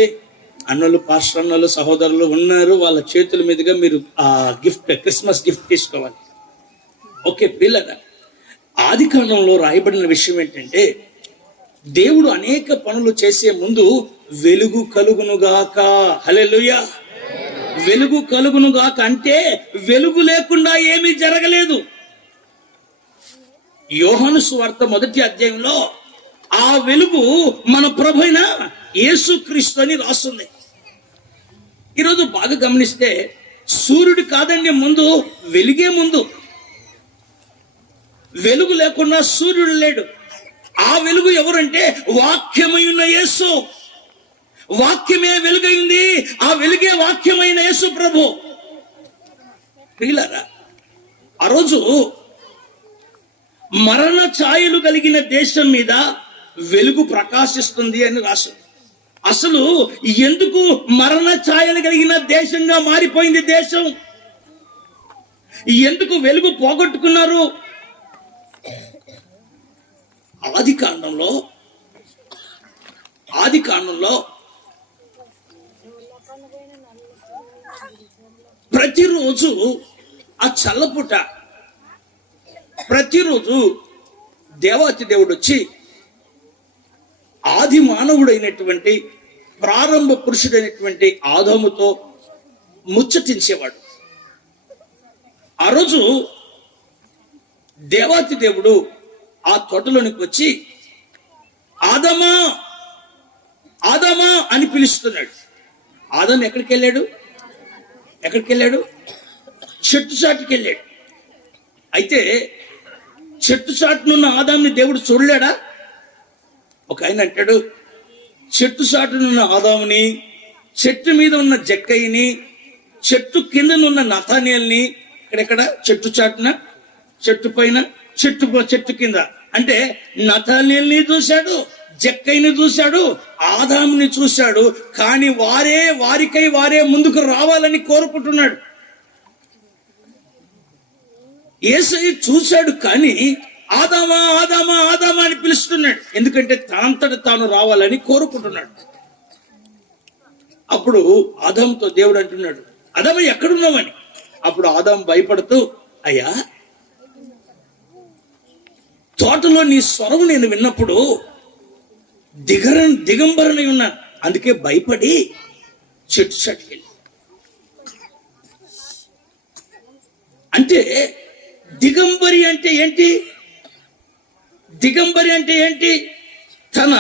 అన్నలు, పాస్టర్ అన్నలు, సహోదరులు ఉన్నారు, వాళ్ళ చేతుల మీదుగా మీరు ఆ గిఫ్ట్, క్రిస్మస్ గిఫ్ట్ తీసుకోవాలి. ఓకే పిల్లల, ఆది కాండంలో రాయబడిన విషయం ఏంటంటే దేవుడు అనేక పనులు చేసే ముందు వెలుగు కలుగునుగాక, హల్లెలూయా, వెలుగు కలుగునుగాక అంటే వెలుగు లేకుండా ఏమీ జరగలేదు. యోహాను సువార్త 1వ అధ్యాయంలో ఆ వెలుగు మన ప్రభువైన యేసుక్రీస్తు అని రాస్తుంది. ఈరోజు బాగా గమనిస్తే సూర్యుడు కాదండి ముందు, వెలుగే ముందు. వెలుగు లేకుండా సూర్యుడు లేడు. ఆ వెలుగు ఎవరంటే వాక్యమై ఉన్న యేసు. వాక్యమే వెలుగైంది, ఆ వెలుగే వాక్యమైన యేసు ప్రభు. ప్రియులారా, ఆ రోజు మరణ ఛాయలు కలిగిన దేశం మీద వెలుగు ప్రకాశిస్తుంది అని రాసింది. అసలు ఎందుకు మరణ ఛాయలు కలిగిన దేశంగా మారిపోయింది దేశం? ఎందుకు వెలుగు పోగొట్టుకున్నారు? ఆది కాండంలో ప్రతిరోజు ఆ చల్లపుట ప్రతిరోజు దేవాతి దేవుడు వచ్చి ఆది మానవుడైనటువంటి ప్రారంభ పురుషుడైనటువంటి ఆదాముతో ముచ్చటించేవాడు. ఆ రోజు దేవాతి దేవుడు ఆ తోటలోనికి వచ్చి ఆదామా ఆదామా అని పిలుస్తున్నాడు. ఆదాము ఎక్కడికి వెళ్ళాడు? చెట్టు చాటుకి వెళ్ళాడు. అయితే చెట్టు చాటునున్న ఆదాముని దేవుడు చూడలేడా? ఒక ఆయన అంటాడు, చెట్టు చాటునున్న ఆదాముని, చెట్టు మీద ఉన్న జక్కయ్యని, చెట్టు కిందనున్న నతానియల్ని, ఇక్కడెక్కడ చెట్టు చాటున, చెట్టు పైన, చెట్టు కింద అంటే నతానియల్ని చూశాడు, జక్కయ్యని చూశాడు, ఆదాముని చూశాడు. కానీ వారికై వారే ముందుకు రావాలని కోరుకుంటున్నాడు. యేసయ్య చూశాడు, కానీ ఆదామా ఆదామా ఆదామా అని పిలుస్తున్నాడు. ఎందుకంటే తానంతట తాను రావాలని కోరుకుంటున్నాడు. అప్పుడు ఆదాముతో దేవుడు అంటున్నాడు, ఆదాము ఎక్కడున్నావని. అప్పుడు ఆదాము భయపడుతూ, అయ్యా, తోటలో నీ స్వరం నేను విన్నప్పుడు దిగంబరనై ఉన్నాను, అందుకే భయపడి చెట్టు చాటుకెళ్ళి. అంటే దిగంబరి అంటే ఏంటి? దిగంబరి అంటే ఏంటి? తన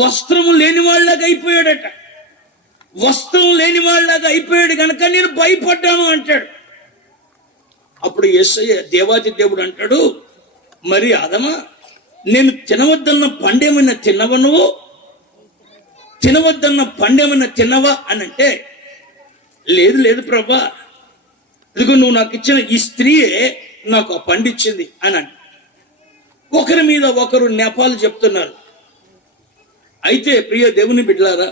వస్త్రము లేని వాళ్ళలాగా అయిపోయాడట. వస్త్రం లేని వాళ్ళలాగా అయిపోయాడు కనుక నేను భయపడ్డాను అంటాడు. అప్పుడు యేసయ్య దేవాది దేవుడు అంటాడు, మరి ఆదమా, నేను తినవద్దన్న పండేమైనా తిన్నవా? నువ్వు తినవద్దన్న పండేమైనా తిన్నవా అని అంటే, లేదు లేదు ప్రభా, ఇదిగో నువ్వు నాకు ఇచ్చిన ఈ స్త్రీయే నాకు ఆ పండిచ్చింది అని అంట. ఒకరి మీద ఒకరు నెపాలు చెప్తున్నారు. అయితే ప్రియ దేవుని బిడ్డలారా,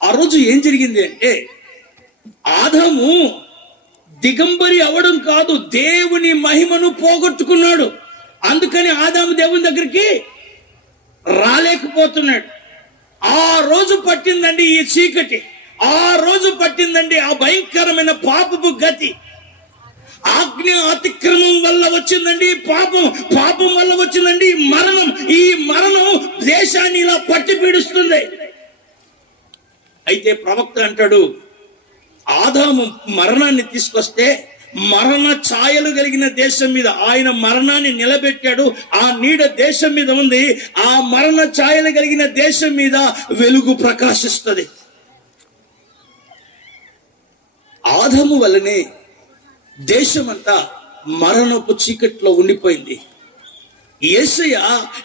ఆ రోజు ఏం జరిగింది అంటే, ఆదాము దిగంబరి అవడం కాదు, దేవుని మహిమను పోగొట్టుకున్నాడు. అందుకని ఆదాము దేవుని దగ్గరికి రాలేకపోతున్నాడు. ఆ రోజు పట్టిందండి ఈ చీకటి, ఆ రోజు పట్టిందండి ఆ భయంకరమైన పాపపు గతి. ఆజ్ఞ అతిక్రమం వల్ల వచ్చిందండి పాపం వల్ల వచ్చిందండి మరణం. ఈ మరణం దేశాన్ని ఇలా పట్టి పీడిస్తుంది. అయితే ప్రవక్త అంటాడు, ఆదాము మరణాన్ని తీసుకొస్తే మరణ ఛాయలు కలిగిన దేశం మీద ఆయన మరణాన్ని నిలబెట్టాడు. ఆ నీడ దేశం మీద ఉంది. ఆ మరణ ఛాయలు కలిగిన దేశం మీద వెలుగు ప్రకాశిస్తుంది. ఆదాము వల్లనే దేశమంతా మరణపు చీకట్లో ఉండిపోయింది. యేసయ్య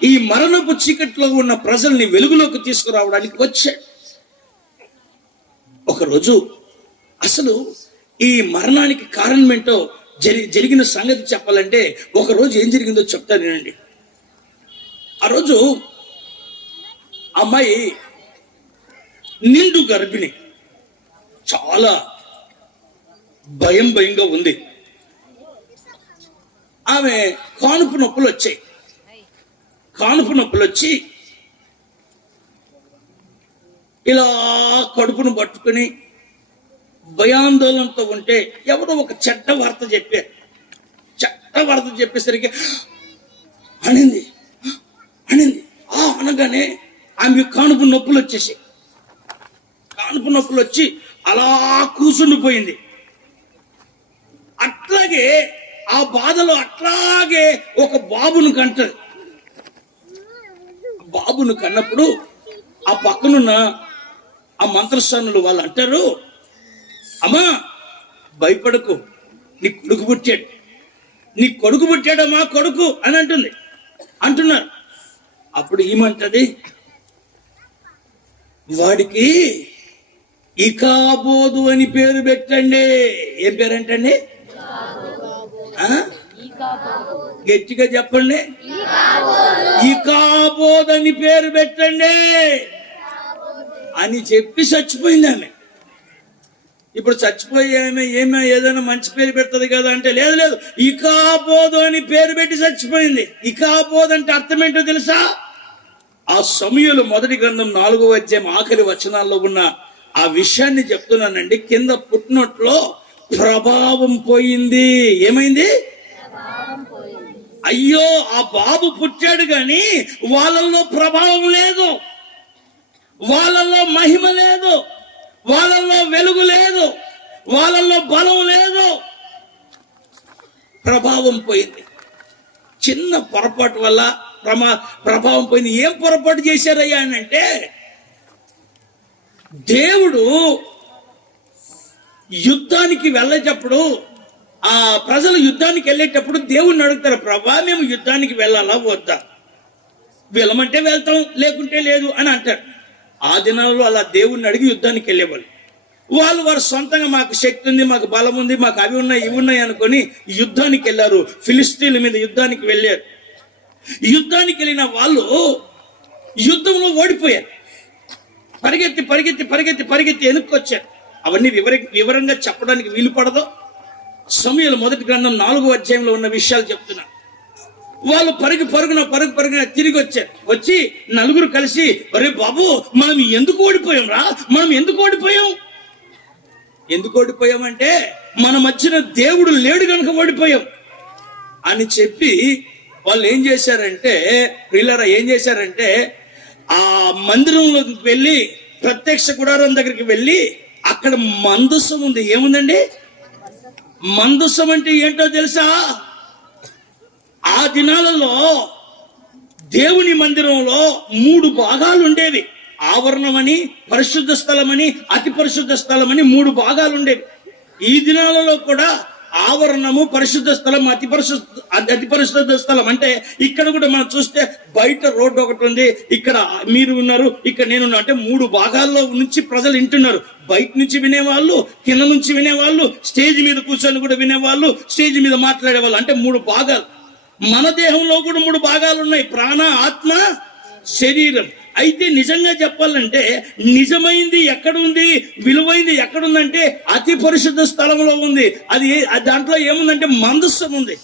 ఈ మరణపు చీకట్లో ఉన్న ప్రజల్ని వెలుగులోకి తీసుకురావడానికి వచ్చాడు. ఒకరోజు అసలు ఈ మరణానికి కారణం ఏంటో జరిగిన సంగతి చెప్పాలంటే, ఒకరోజు ఏం జరిగిందో చెప్తాను వినండి. ఆ రోజు అమ్మాయి నిండు గర్భిణి, చాలా భయంగా ఉంది. ఆమె కానుపు నొప్పులు వచ్చి ఇలా కడుపును పట్టుకుని భయాందోళనతో ఉంటే ఎవరో ఒక చెడ్డ వార్త చెప్పేసరికి అనింది. అనగానే ఆమె కానుపు నొప్పులు వచ్చి అలా కూర్చుండిపోయింది. అట్లాగే ఆ బాధలో అట్లాగే ఒక బాబును కంటది. బాబును కన్నప్పుడు ఆ పక్కనున్న ఆ మంత్రస్థానులు వాళ్ళు అంటారు, అమ్మా భయపడకు, నీ కొడుకు పుట్టాడమ్మా కొడుకు అని అంటున్నారు. అప్పుడు ఏమంటది, వాడికి ఇకాబోదు అని పేరు పెట్టండి. ఏం పేరంటండి? గట్టిగా చెప్పండి. ఇకాబోదు అని పేరు పెట్టండి అని చెప్పి చచ్చిపోయింది ఆమె. ఇప్పుడు చచ్చిపోయి ఏమో ఏదైనా మంచి పేరు పెడుతుంది కదా అంటే, లేదు ఇకాబోదు అని పేరు పెట్టి చచ్చిపోయింది. ఇకాబోదు అంటే అర్థం ఏంటో తెలుసా? ఆ సమూయేలు మొదటి గ్రంథం 4వ అధ్యాయం ఆఖరి వచనాల్లో ఉన్న ఆ విషయాన్ని చెప్తున్నానండి. కింద పుట్టినట్లో ప్రభావం పోయింది. ఏమైంది? అయ్యో, ఆ బాబు పుట్టాడు గాని వాళ్ళల్లో ప్రభావం లేదు, వాళ్ళల్లో మహిమ లేదు, వాళ్ళల్లో వెలుగు లేదు, వాళ్ళల్లో బలం లేదు, ప్రభావం పోయింది. చిన్న పొరపాటు వల్ల ప్రభావం పోయింది. ఏం పొరపాటు చేశారయ్యా అని అంటే, దేవుడు యుద్ధానికి వెళ్ళేటప్పుడు, ఆ ప్రజలు యుద్ధానికి వెళ్ళేటప్పుడు దేవుణ్ణి అడుగుతారు, ప్రభా మేము యుద్ధానికి వెళ్ళాలా వద్దా? వెళ్ళమంటే వెళ్తాం, లేకుంటే లేదు అని అంటారు. ఆ దినాల్లో అలా దేవుణ్ణి అడిగి యుద్ధానికి వెళ్ళేవాళ్ళు. వారు సొంతంగా మాకు శక్తి ఉంది, మాకు బలం ఉంది, మాకు అవి ఉన్నాయి ఇవి ఉన్నాయి అనుకొని యుద్ధానికి వెళ్ళారు. ఫిలిస్తీన్ల మీద యుద్ధానికి వెళ్ళారు. యుద్ధానికి వెళ్ళిన వాళ్ళు యుద్ధంలో ఓడిపోయారు. పరిగెత్తి వెనుక్కొచ్చారు. అవన్నీ వివరంగా చెప్పడానికి వీలు పడదు. సమూయేలు మొదటి గ్రంథం 4వ అధ్యాయంలో ఉన్న విషయాలు చెప్తున్నా. వాళ్ళు పరుగున తిరిగి వచ్చారు. వచ్చి నలుగురు కలిసి, ఒరే బాబు మనం ఎందుకు ఓడిపోయామంటే మన మధ్యన దేవుడు లేడు కనుక ఓడిపోయాం అని చెప్పి వాళ్ళు ఏం చేశారంటే ఆ మందిరంలోకి వెళ్ళి ప్రత్యక్ష గుడారం దగ్గరికి వెళ్ళి అక్కడ మందసం ఉంది. ఏముందండి? మందసం అంటే ఏంటో తెలుసా? ఆ దినాలలో దేవుని మందిరంలో 3 భాగాలు ఉండేవి. ఆవరణమని, పరిశుద్ధ స్థలమని, అతి పరిశుద్ధ స్థలమని 3 భాగాలు ఉండేవి. ఈ దినాలలో కూడా ఆవరణము, పరిశుద్ధ స్థలం, అతి పరిశుద్ధ స్థలం. అంటే ఇక్కడ కూడా మనం చూస్తే బయట రోడ్డు ఒకటి ఉంది, ఇక్కడ మీరు ఉన్నారు, ఇక్కడ నేను ఉన్నా. అంటే 3 భాగాల్లో నుంచి ప్రజలు వింటున్నారు. బయట నుంచి వినేవాళ్ళు, కింద నుంచి వినేవాళ్ళు, స్టేజ్ మీద కూర్చొని కూడా వినేవాళ్ళు, స్టేజ్ మీద మాట్లాడేవాళ్ళు. అంటే 3 భాగాలు. మన దేహంలో కూడా 3 భాగాలు ఉన్నాయి: ప్రాణ, ఆత్మ, శరీరం. అయితే నిజంగా చెప్పాలంటే నిజమైంది ఎక్కడుంది, విలువైంది ఎక్కడుందంటే అతి పరిశుద్ధ స్థలంలో ఉంది. అది దాంట్లో ఏముందంటే మందస్సం ఉంది.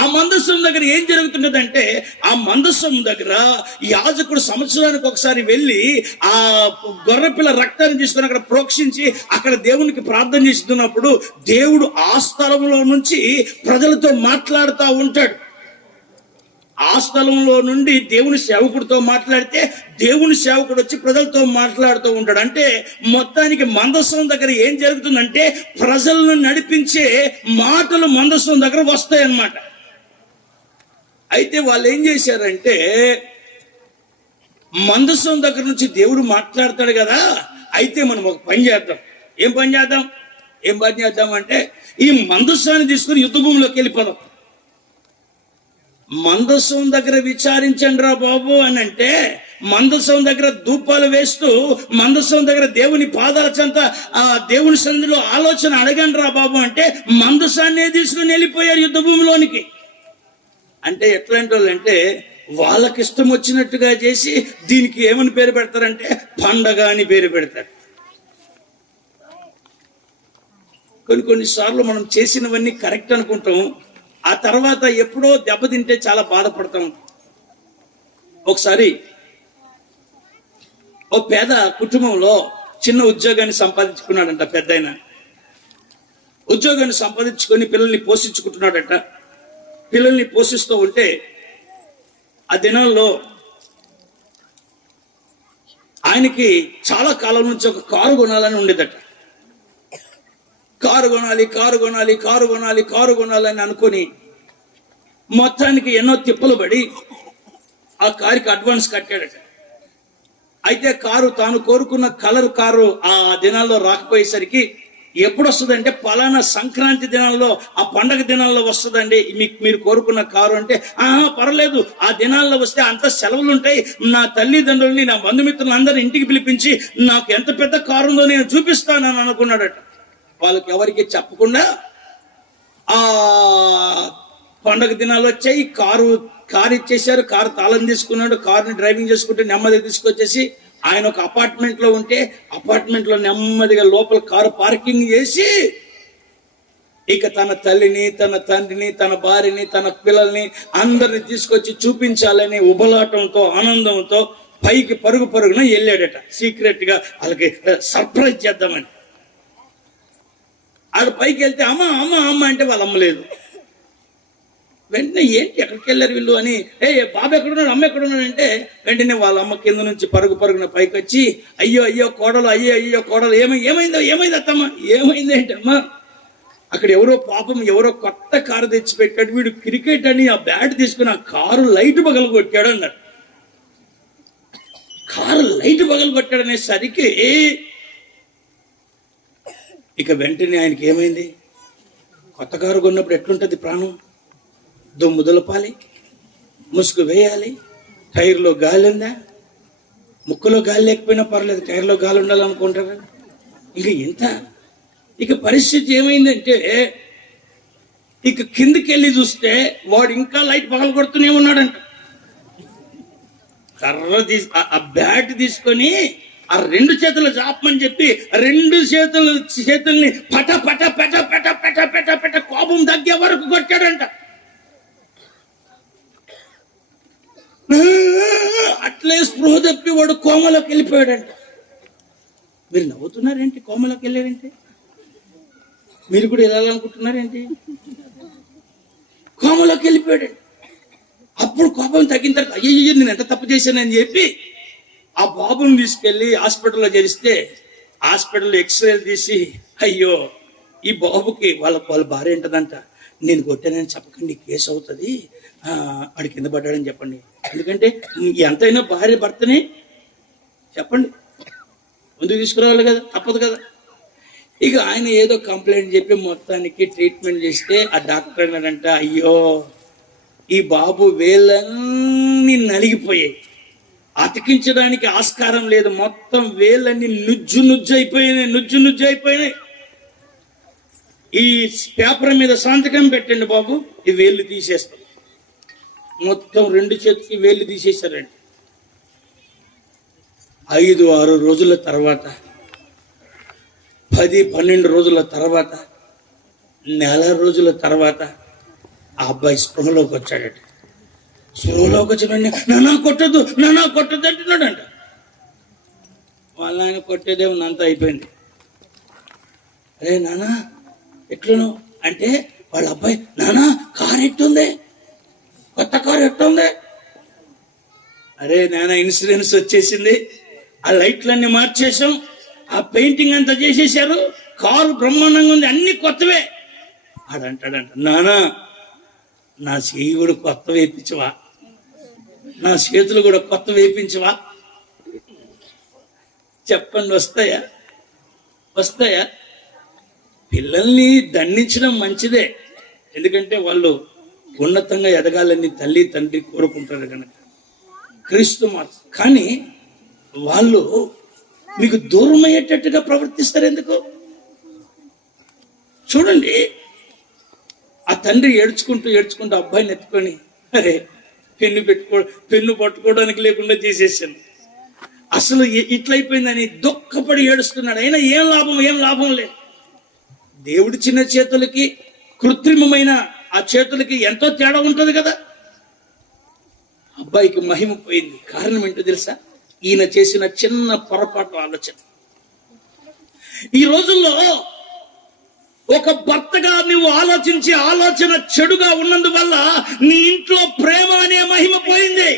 ఆ మందస్సం దగ్గర ఏం జరుగుతున్నదంటే, ఆ మందస్సం దగ్గర యాజకుడు సంవత్సరానికి ఒకసారి వెళ్ళి ఆ గొర్రెపిల్ల రక్తాన్ని తీసుకొని అక్కడ ప్రోక్షించి అక్కడ దేవునికి ప్రార్థన చేస్తున్నప్పుడు దేవుడు ఆ స్థలంలో నుంచి ప్రజలతో మాట్లాడుతూ ఉంటాడు. ఆ స్థలంలో నుండి దేవుని సేవకుడితో మాట్లాడితే దేవుని సేవకుడు వచ్చి ప్రజలతో మాట్లాడుతూ ఉంటాడు. అంటే మొత్తానికి మందస్సం దగ్గర ఏం జరుగుతుందంటే ప్రజలను నడిపించే మాటలు మందస్సం దగ్గర వస్తాయి అన్నమాట. అయితే వాళ్ళు ఏం చేశారంటే, మందస్సం దగ్గర నుంచి దేవుడు మాట్లాడతాడు కదా, అయితే మనం ఒక పని చేద్దాం. ఏం పని చేద్దాం అంటే ఈ మందస్సాన్ని తీసుకుని యుద్ధ భూమిలోకి వెళ్ళిపోదాం. మందస్సం దగ్గర విచారించండి రా బాబు అని అంటే, మందస్సం దగ్గర ధూపాలు వేస్తూ మందస్సం దగ్గర దేవుని పాదాల చెంత ఆ దేవుని సన్నిధిలో ఆలోచన అడగండి రా బాబు అంటే మందస్సాన్ని తీసుకుని వెళ్ళిపోయారు యుద్ధ భూమిలోనికి. అంటే ఎట్లాంటి వాళ్ళు అంటే వాళ్ళకి ఇష్టం వచ్చినట్టుగా చేసి దీనికి ఏమని పేరు పెడతారంటే పండగ అని పేరు పెడతారు. కొన్నిసార్లు మనం చేసినవన్నీ కరెక్ట్ అనుకుంటాం, ఆ తర్వాత ఎప్పుడో దెబ్బతింటే చాలా బాధపడతాం. ఒకసారి ఓ పేద కుటుంబంలో చిన్న ఉద్యోగాన్ని సంపాదించుకున్నాడంట. పెద్దాయన ఉద్యోగాన్ని సంపాదించుకొని పిల్లల్ని పోషించుకుంటున్నాడట. పిల్లల్ని పోషిస్తూ ఉంటే ఆ దినాల్లో ఆయనకి చాలా కాలం నుంచి ఒక కారు కొనాలని ఉండేదట. కారు కొనాలని అనుకొని మొత్తానికి ఎన్నో తిప్పలు పడి ఆ కారుకి అడ్వాన్స్ కట్టాడట. అయితే కారు తాను కోరుకున్న కలర్ కారు ఆ దినాల్లో రాకపోయేసరికి ఎప్పుడు వస్తుందంటే పలానా సంక్రాంతి దినాల్లో, ఆ పండగ దినాల్లో వస్తుందండి మీరు కోరుకున్న కారు అంటే, పర్లేదు ఆ దినాల్లో వస్తే అంత సెలవులు ఉంటాయి, నా తల్లిదండ్రుల్ని నా బంధుమిత్రులను అందరినీ ఇంటికి పిలిపించి నాకు ఎంత పెద్ద కారు ఉందో నేను చూపిస్తానని అనుకున్నాడట. వాళ్ళకి ఎవరికి చెప్పకుండా ఆ పండగ దినాలు వచ్చాయి. కారు ఇచ్చేసారు. కారు తాళం తీసుకున్నాడు. కారుని డ్రైవింగ్ చేసుకుంటే నెమ్మదిగా తీసుకొచ్చేసి ఆయన ఒక అపార్ట్మెంట్ లో ఉంటే అపార్ట్మెంట్ లో నెమ్మదిగా లోపల కారు పార్కింగ్ చేసి ఇక తన తల్లిని, తన తండ్రిని, తన భార్యని, తన పిల్లల్ని అందరిని తీసుకొచ్చి చూపించాలని ఉబలాటంతో, ఆనందంతో పైకి పరుగున వెళ్ళాడట. సీక్రెట్ గా వాళ్ళకి సర్ప్రైజ్ చేద్దామని. ఆడ పైకి వెళ్తే అమ్మ అంటే వాళ్ళ అమ్మలేదు. వెంటనే ఏంటి ఎక్కడికి వెళ్ళారు వీళ్ళు అని, బాబు ఎక్కడున్నాడు, అమ్మ ఎక్కడున్నాడు అంటే వెంటనే వాళ్ళ అమ్మ కింద నుంచి పరుగున పైకి వచ్చి అయ్యో కోడలు ఏమైంది అత్తమ్మ, ఏమైంది ఏంటమ్మా, అక్కడ ఎవరో కొత్త కారు తెచ్చి పెట్టాడు, వీడు క్రికెట్ అని ఆ బ్యాట్ తీసుకుని ఆ కారు లైట్ పగలు కొట్టాడు అన్నాడు. కారు లైట్ పగలు కొట్టాడు అనేసరికి ఇక వెంటనే ఆయనకి ఏమైంది, కొత్త కారు కొన్నప్పుడు ఎట్లుంటది ప్రాణం, దుమ్ము దులపాలి, ముసుగు వేయాలి, టైర్లో గాలి ఉందా, ముక్కులో గాలి లేకపోయినా పర్లేదు, టైర్లో గాలి ఉండాలనుకుంటారు. ఇక పరిస్థితి ఏమైందంటే ఇక కిందికి వెళ్ళి చూస్తే వాడు ఇంకా లైట్ పగలు కొడుతూనే ఉన్నాడంట. ఆ బ్యాట్ తీసుకొని ఆ 2 చేతులు చాపమని చెప్పి 2 చేతుల్ని పట కోపం తగ్గే వరకు కొట్టాడంట. అట్లే స్పృహ తప్పి వాడు కోమలోకి వెళ్ళిపోయాడంట. మీరు నవ్వుతున్నారేంటి? కోమలోకి వెళ్ళారంటే మీరు కూడా వెళ్ళాలనుకుంటున్నారేంటి? కోమలోకి వెళ్ళిపోయాడు. అప్పుడు కోపం తగ్గిన తర్వాత అయ్యో నేను ఎంత తప్పు చేశానని చెప్పి ఆ బాబుని తీసుకెళ్లి హాస్పిటల్లో చేరిస్తే హాస్పిటల్లో ఎక్స్రేలు తీసి అయ్యో ఈ బాబుకి వాళ్ళ భార్య ఏంటదంట, నేను కొట్టానని చెప్పకండి కేసు అవుతుంది, వాడి కింద పడ్డాడని చెప్పండి. ఎందుకంటే ఎంతైనా భార్య భర్తని చెప్పండి, ముందుకు తీసుకురావాలి కదా, తప్పదు కదా. ఇక ఆయన ఏదో కంప్లైంట్ చెప్పి మొత్తానికి ట్రీట్మెంట్ చేస్తే ఆ డాక్టర్ అన్నాడంట, అయ్యో ఈ బాబు వేళ్ళన్నీ నలిగిపోయాయి, అతికించడానికి ఆస్కారం లేదు, మొత్తం వేళ్ళన్నీ నుజ్జు అయిపోయినాయి. ఈ పేపర్ మీద సంతకం పెట్టండి బాబు, ఈ వేళ్ళు తీసేస్తాం. మొత్తం 2 చేతికి వేళ్ళు తీసేశారండి. 5-6 రోజుల తర్వాత, 10-12 రోజుల తర్వాత, నెల రోజుల తర్వాత ఆ అబ్బాయి స్పృహలోకి వచ్చాడట. స్పృహలోకి వచ్చిన నానా కొట్టద్దు అంటున్నాడంట. వాళ్ళ ఆయన కొట్టేదేమో అంతా అయిపోయింది. అరే నానా ఎట్లను అంటే వాళ్ళ అబ్బాయి, నానా కారు ఎట్టుంది, కొత్త కారు ఎట్టుంది. అరే నాన్న ఇన్సూరెన్స్ వచ్చేసింది, ఆ లైట్లన్నీ మార్చేసాం, ఆ పెయింటింగ్ అంతా చేసేసారు, కారు బ్రహ్మాండంగా ఉంది, అన్ని కొత్తవే. ఆడంటాడంట, నానా నా చెయ్యి కూడా కొత్త వేయించవా, నా చేతులు కూడా కొత్త వేయించవా. చెప్పండి, వస్తాయా? పిల్లల్ని దండించడం మంచిదే, ఎందుకంటే వాళ్ళు ఉన్నతంగా ఎదగాలని తల్లి తండ్రి కోరుకుంటారు కనుక, క్రీస్తు మాట. కానీ వాళ్ళు మీకు దూరం అయ్యేటట్టుగా ప్రవర్తిస్తారు ఎందుకు? చూడండి, ఆ తండ్రి ఏడ్చుకుంటూ అబ్బాయిని ఎత్తుకొని, అరే పెన్ను పట్టుకోవడానికి లేకుండా చేసేసాను, అసలు ఇట్లయిపోయిందని దుఃఖపడి ఏడుస్తున్నాడు. అయినా ఏం లాభం లేదు. దేవుడి చిన్న చేతులకి కృత్రిమమైన ఆ చేతులకి ఎంతో తేడా ఉంటుంది కదా. అబ్బాయికి మహిమ పోయింది. కారణం ఏంటో తెలుసా? ఈయన చేసిన చిన్న పొరపాటు ఆలోచన. ఈ రోజుల్లో ఒక భర్తగా నువ్వు ఆలోచించే ఆలోచన చెడుగా ఉన్నందువల్ల నీ ఇంట్లో ప్రేమ అనే మహిమ పోయింది.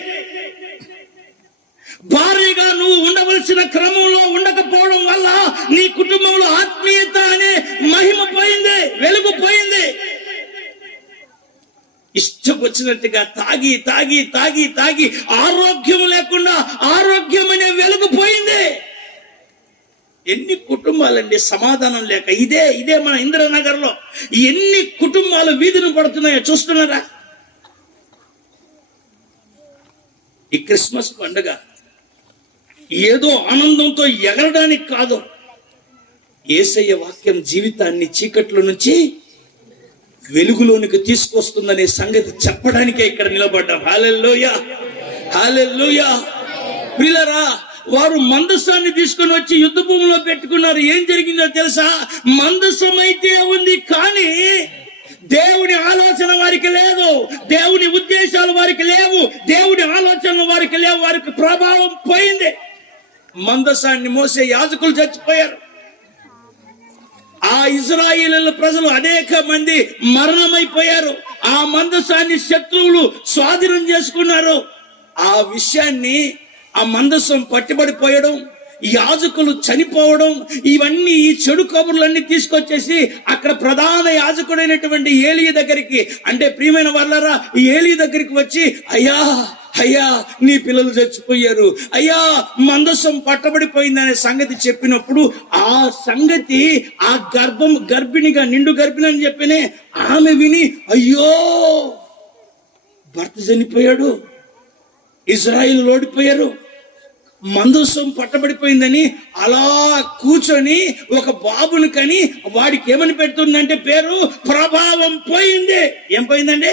భార్యగా నువ్వు ఉండవలసిన క్రమంలో ఉండకపోవడం వల్ల నీ కుటుంబంలో ఆత్మీయత అనే మహిమ పోయింది, వెలుగు పోయింది. ఇష్టం వచ్చినట్టుగా తాగి ఆరోగ్యం లేకుండా ఆరోగ్యం అనే వెలుగు పోయింది. ఎన్ని కుటుంబాలండి సమాధానం లేక, ఇదే మన ఇంద్రనగర్ లో ఎన్ని కుటుంబాలు వీధిని పడుతున్నాయో చూస్తున్నారా? ఈ క్రిస్మస్ పండుగ ఏదో ఆనందంతో ఎగరడానికి కాదు, యేసయ్య వాక్యం జీవితాన్ని చీకట్ల నుంచి వెలుగులోనికి తీసుకొస్తుందనే సంగతి చెప్పడానికే ఇక్కడ నిలబడ్డాం. హల్లెలూయా, హల్లెలూయా. ప్రియులారా, వారు మందసాన్ని తీసుకొని వచ్చి యుద్ధ భూమిలో పెట్టుకున్నారు. ఏం జరిగిందో తెలుసా? మందసం అయితే ఉంది, కానీ దేవుని ఆలోచన వారికి లేదు, దేవుని ఉద్దేశాలు వారికి లేవు, దేవుని ఆలోచనలు వారికి లేవు. వారికి ప్రభావం పోయింది. మందసాన్ని మోసే యాజకులు చచ్చిపోయారు. ఆ ఇజ్రాయేలు ప్రజలు అనేక మంది మరణమైపోయారు. ఆ మందసాన్ని శత్రువులు స్వాధీనం చేసుకున్నారు. ఆ విషయాన్ని, ఆ మందసం పట్టుబడిపోయడం, యాజకులు చనిపోవడం, ఇవన్నీ ఈ చెడు కబుర్లన్నీ తీసుకొచ్చేసి అక్కడ ప్రధాన యాజకుడైనటువంటి ఏలీ దగ్గరికి, అంటే ప్రియమైన వాళ్ళరా, ఏలీ దగ్గరికి వచ్చి, అయ్యా నీ పిల్లలు చచ్చిపోయారు, అయ్యా మందసం పట్టబడిపోయిందనే సంగతి చెప్పినప్పుడు, ఆ సంగతి ఆ గర్భిణిగా నిండు గర్భిణి అని చెప్పినే ఆమె విని, అయ్యో భర్త చనిపోయాడు, ఇజ్రాయిల్ ఓడిపోయారు, మందసం పట్టబడిపోయిందని అలా కూర్చొని ఒక బాబుని కని వాడికి ఏమని పెడుతుందంటే పేరు ప్రభావం పోయింది. ఏం పోయిందండి?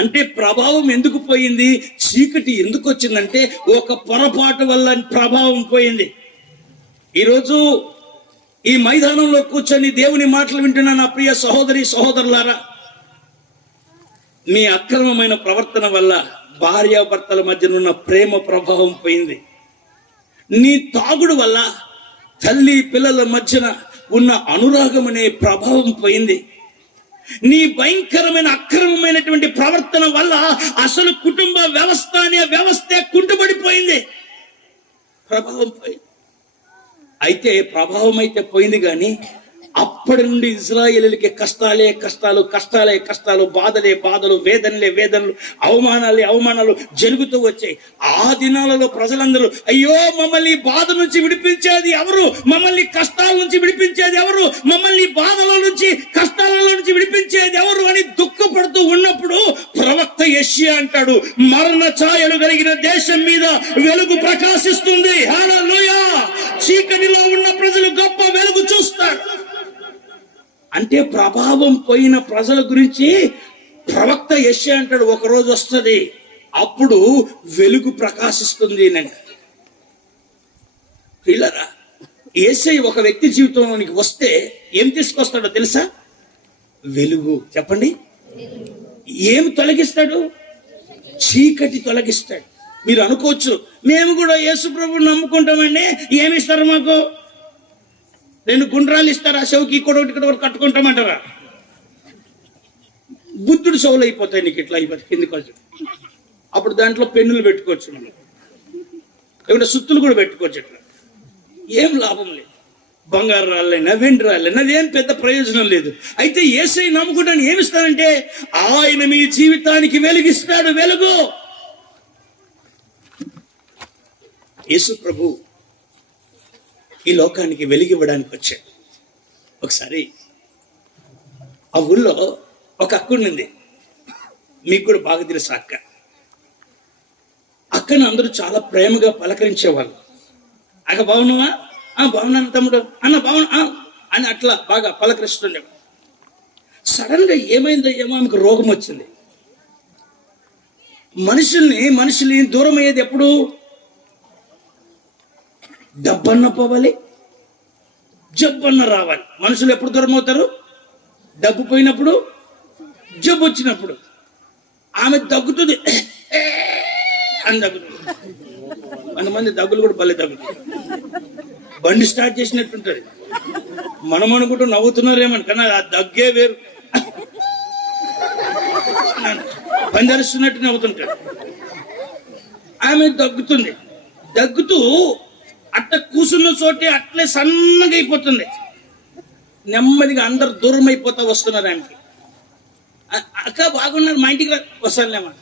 అంటే ప్రభావం ఎందుకు పోయింది? చీకటి ఎందుకు వచ్చిందంటే ఒక పొరపాటు వల్ల ప్రభావం పోయింది. ఈరోజు ఈ మైదానంలో కూర్చొని దేవుని మాటలు వింటున్న నా ప్రియ సహోదరులారా, మీ అక్రమమైన ప్రవర్తన వల్ల భార్యాభర్తల మధ్యనున్న ప్రేమ ప్రభావం పోయింది. నీ తాగుడు వల్ల తల్లి పిల్లల మధ్యన ఉన్న అనురాగం అనే ప్రభావం పోయింది. నీ భయంకరమైన అక్రమమైనటువంటి ప్రవర్తన వల్ల అసలు కుటుంబ వ్యవస్థ అనే వ్యవస్థే కుంటుపడిపోయింది. ప్రభావం పోయింది. అయితే ప్రభావం అయితే పోయింది, కానీ అప్పటి నుండి ఇజ్రాయేలులకి కష్టాలే కష్టాలు, కష్టాలే కష్టాలు, బాధలే బాధలు, వేదనలే వేదనలు, అవమానాలే అవమానాలు జరుగుతూ వచ్చాయి. ఆ దినాలలో ప్రజలందరూ అయ్యో మమ్మల్ని బాధ నుంచి విడిపించేది ఎవరు, మమ్మల్ని కష్టాల నుంచి విడిపించేది ఎవరు, మమ్మల్ని బాధల నుంచి కష్టాలలో నుంచి విడిపించేది ఎవరు అని దుఃఖపడుతూ ఉన్నప్పుడు ప్రవక్త యెషయా అంటాడు, మరణ ఛాయలు కలిగిన దేశం మీద వెలుగు ప్రకాశిస్తుంది. హల్లెలూయా! చీకటిలో ఉన్న ప్రజలు గొప్ప వెలుగు చూస్తారు. అంటే ప్రభావం పోయిన ప్రజల గురించి ప్రవక్త యెషయా అంటాడు, ఒక రోజు వస్తుంది అప్పుడు వెలుగు ప్రకాశిస్తుంది అని. పిల్లరా, యేసయ్య ఒక వ్యక్తి జీవితంలోనికి వస్తే ఏం తీసుకొస్తాడో తెలుసా? వెలుగు. చెప్పండి, ఏం తొలగిస్తాడు? చీకటి తొలగిస్తాడు. మీరు అనుకోవచ్చు, మేము కూడా యేసు ప్రభువుని నమ్ముకుంటామండి, ఏమిస్తారు మాకు? 2 గుండ్రాలు ఇస్తారా? చెవుకి ఇక్కడ ఒకటి కట్టుకుంటామంటారా? బుద్ధుడు చెవులు అయిపోతాయి నీకు, ఇట్లా అయిపోతాయి కిందికి వచ్చి. అప్పుడు దాంట్లో పెన్నులు పెట్టుకోవచ్చు, మనం లేకుంటే సుత్తులు కూడా పెట్టుకోవచ్చు. ఇట్లా ఏం లాభం లేదు. బంగారు రాళ్ళైనా వెండి రాళ్ళైనా అదేం పెద్ద ప్రయోజనం లేదు. అయితే యేసయ్య నమ్ముకుంటాను ఏమిస్తానంటే ఆయన మీ జీవితానికి వెలుగిస్తాడు. వెలుగు. యేసు ప్రభు ఈ లోకానికి వెలిగివ్వడానికి వచ్చాడు. ఒకసారి ఆ ఊళ్ళో ఒక అక్క ఉండింది, మీకు కూడా బాగా తెలుసు అక్క. అక్కను అందరూ చాలా ప్రేమగా పలకరించేవాళ్ళు. అక్క బాగున్నావా? బాగున్నాను తమ్ముడు. అన్న బాగున్నా అని అట్లా బాగా పలకరిస్తుండేవాడు. సడన్ గా ఏమైందో ఏమో ఆమెకు రోగం వచ్చింది. మనుషుల్ని దూరం అయ్యేది ఎప్పుడు? డబ్బన్న పోవాలి, జబ్బన్న రావాలి. మనుషులు ఎప్పుడు దూరం అవుతారు? డబ్బు పోయినప్పుడు, జబ్బు వచ్చినప్పుడు. ఆమె దగ్గుతుంది అని దగ్గుతుంది. 100 మంది దగ్గులు కూడా భలే దగ్గుతుంది. బండి స్టార్ట్ చేసినట్టుంటది. మనం అనుకుంటూ నవ్వుతున్నారేమని, కానీ ఆ దగ్గే వేరు. బందరుస్తున్నట్టు నవ్వుతుంటాడు. ఆమె దగ్గుతుంది. దగ్గుతూ అట్ట కూసున్న చోటే అట్లే సన్నగా అయిపోతుంది. నెమ్మదిగా అందరు దూరం అయిపోతా వస్తున్నారు ఆమెకి. అక్క బాగున్నారు, మా ఇంటికి వస్తానులేమా.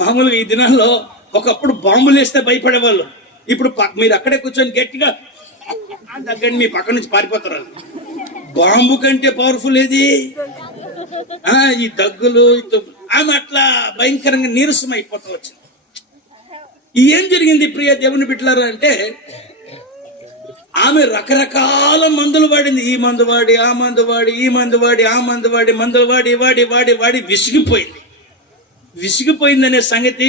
మామూలుగా ఈ దినాల్లో ఒకప్పుడు బాంబులు వేస్తే భయపడేవాళ్ళు. ఇప్పుడు మీరు అక్కడే కూర్చొని గట్టిగా దగ్గర మీ పక్క నుంచి పారిపోతారు. బాంబు కంటే పవర్ఫుల్ ఏది? ఈ దగ్గులు. ఆమె అట్లా భయంకరంగా నీరసం అయిపోతా వచ్చింది. ఏం జరిగింది ప్రియ దేవుని బిడ్డలారా అంటే, ఆమె రకరకాల మందులు వాడింది. ఈ మందు వాడి, ఆ మందు వాడి, ఈ మందు వాడి, ఆ మందు వాడి, మందులు వాడి వాడి వాడి వాడి విసిగిపోయింది. విసిగిపోయిందనే సంగతి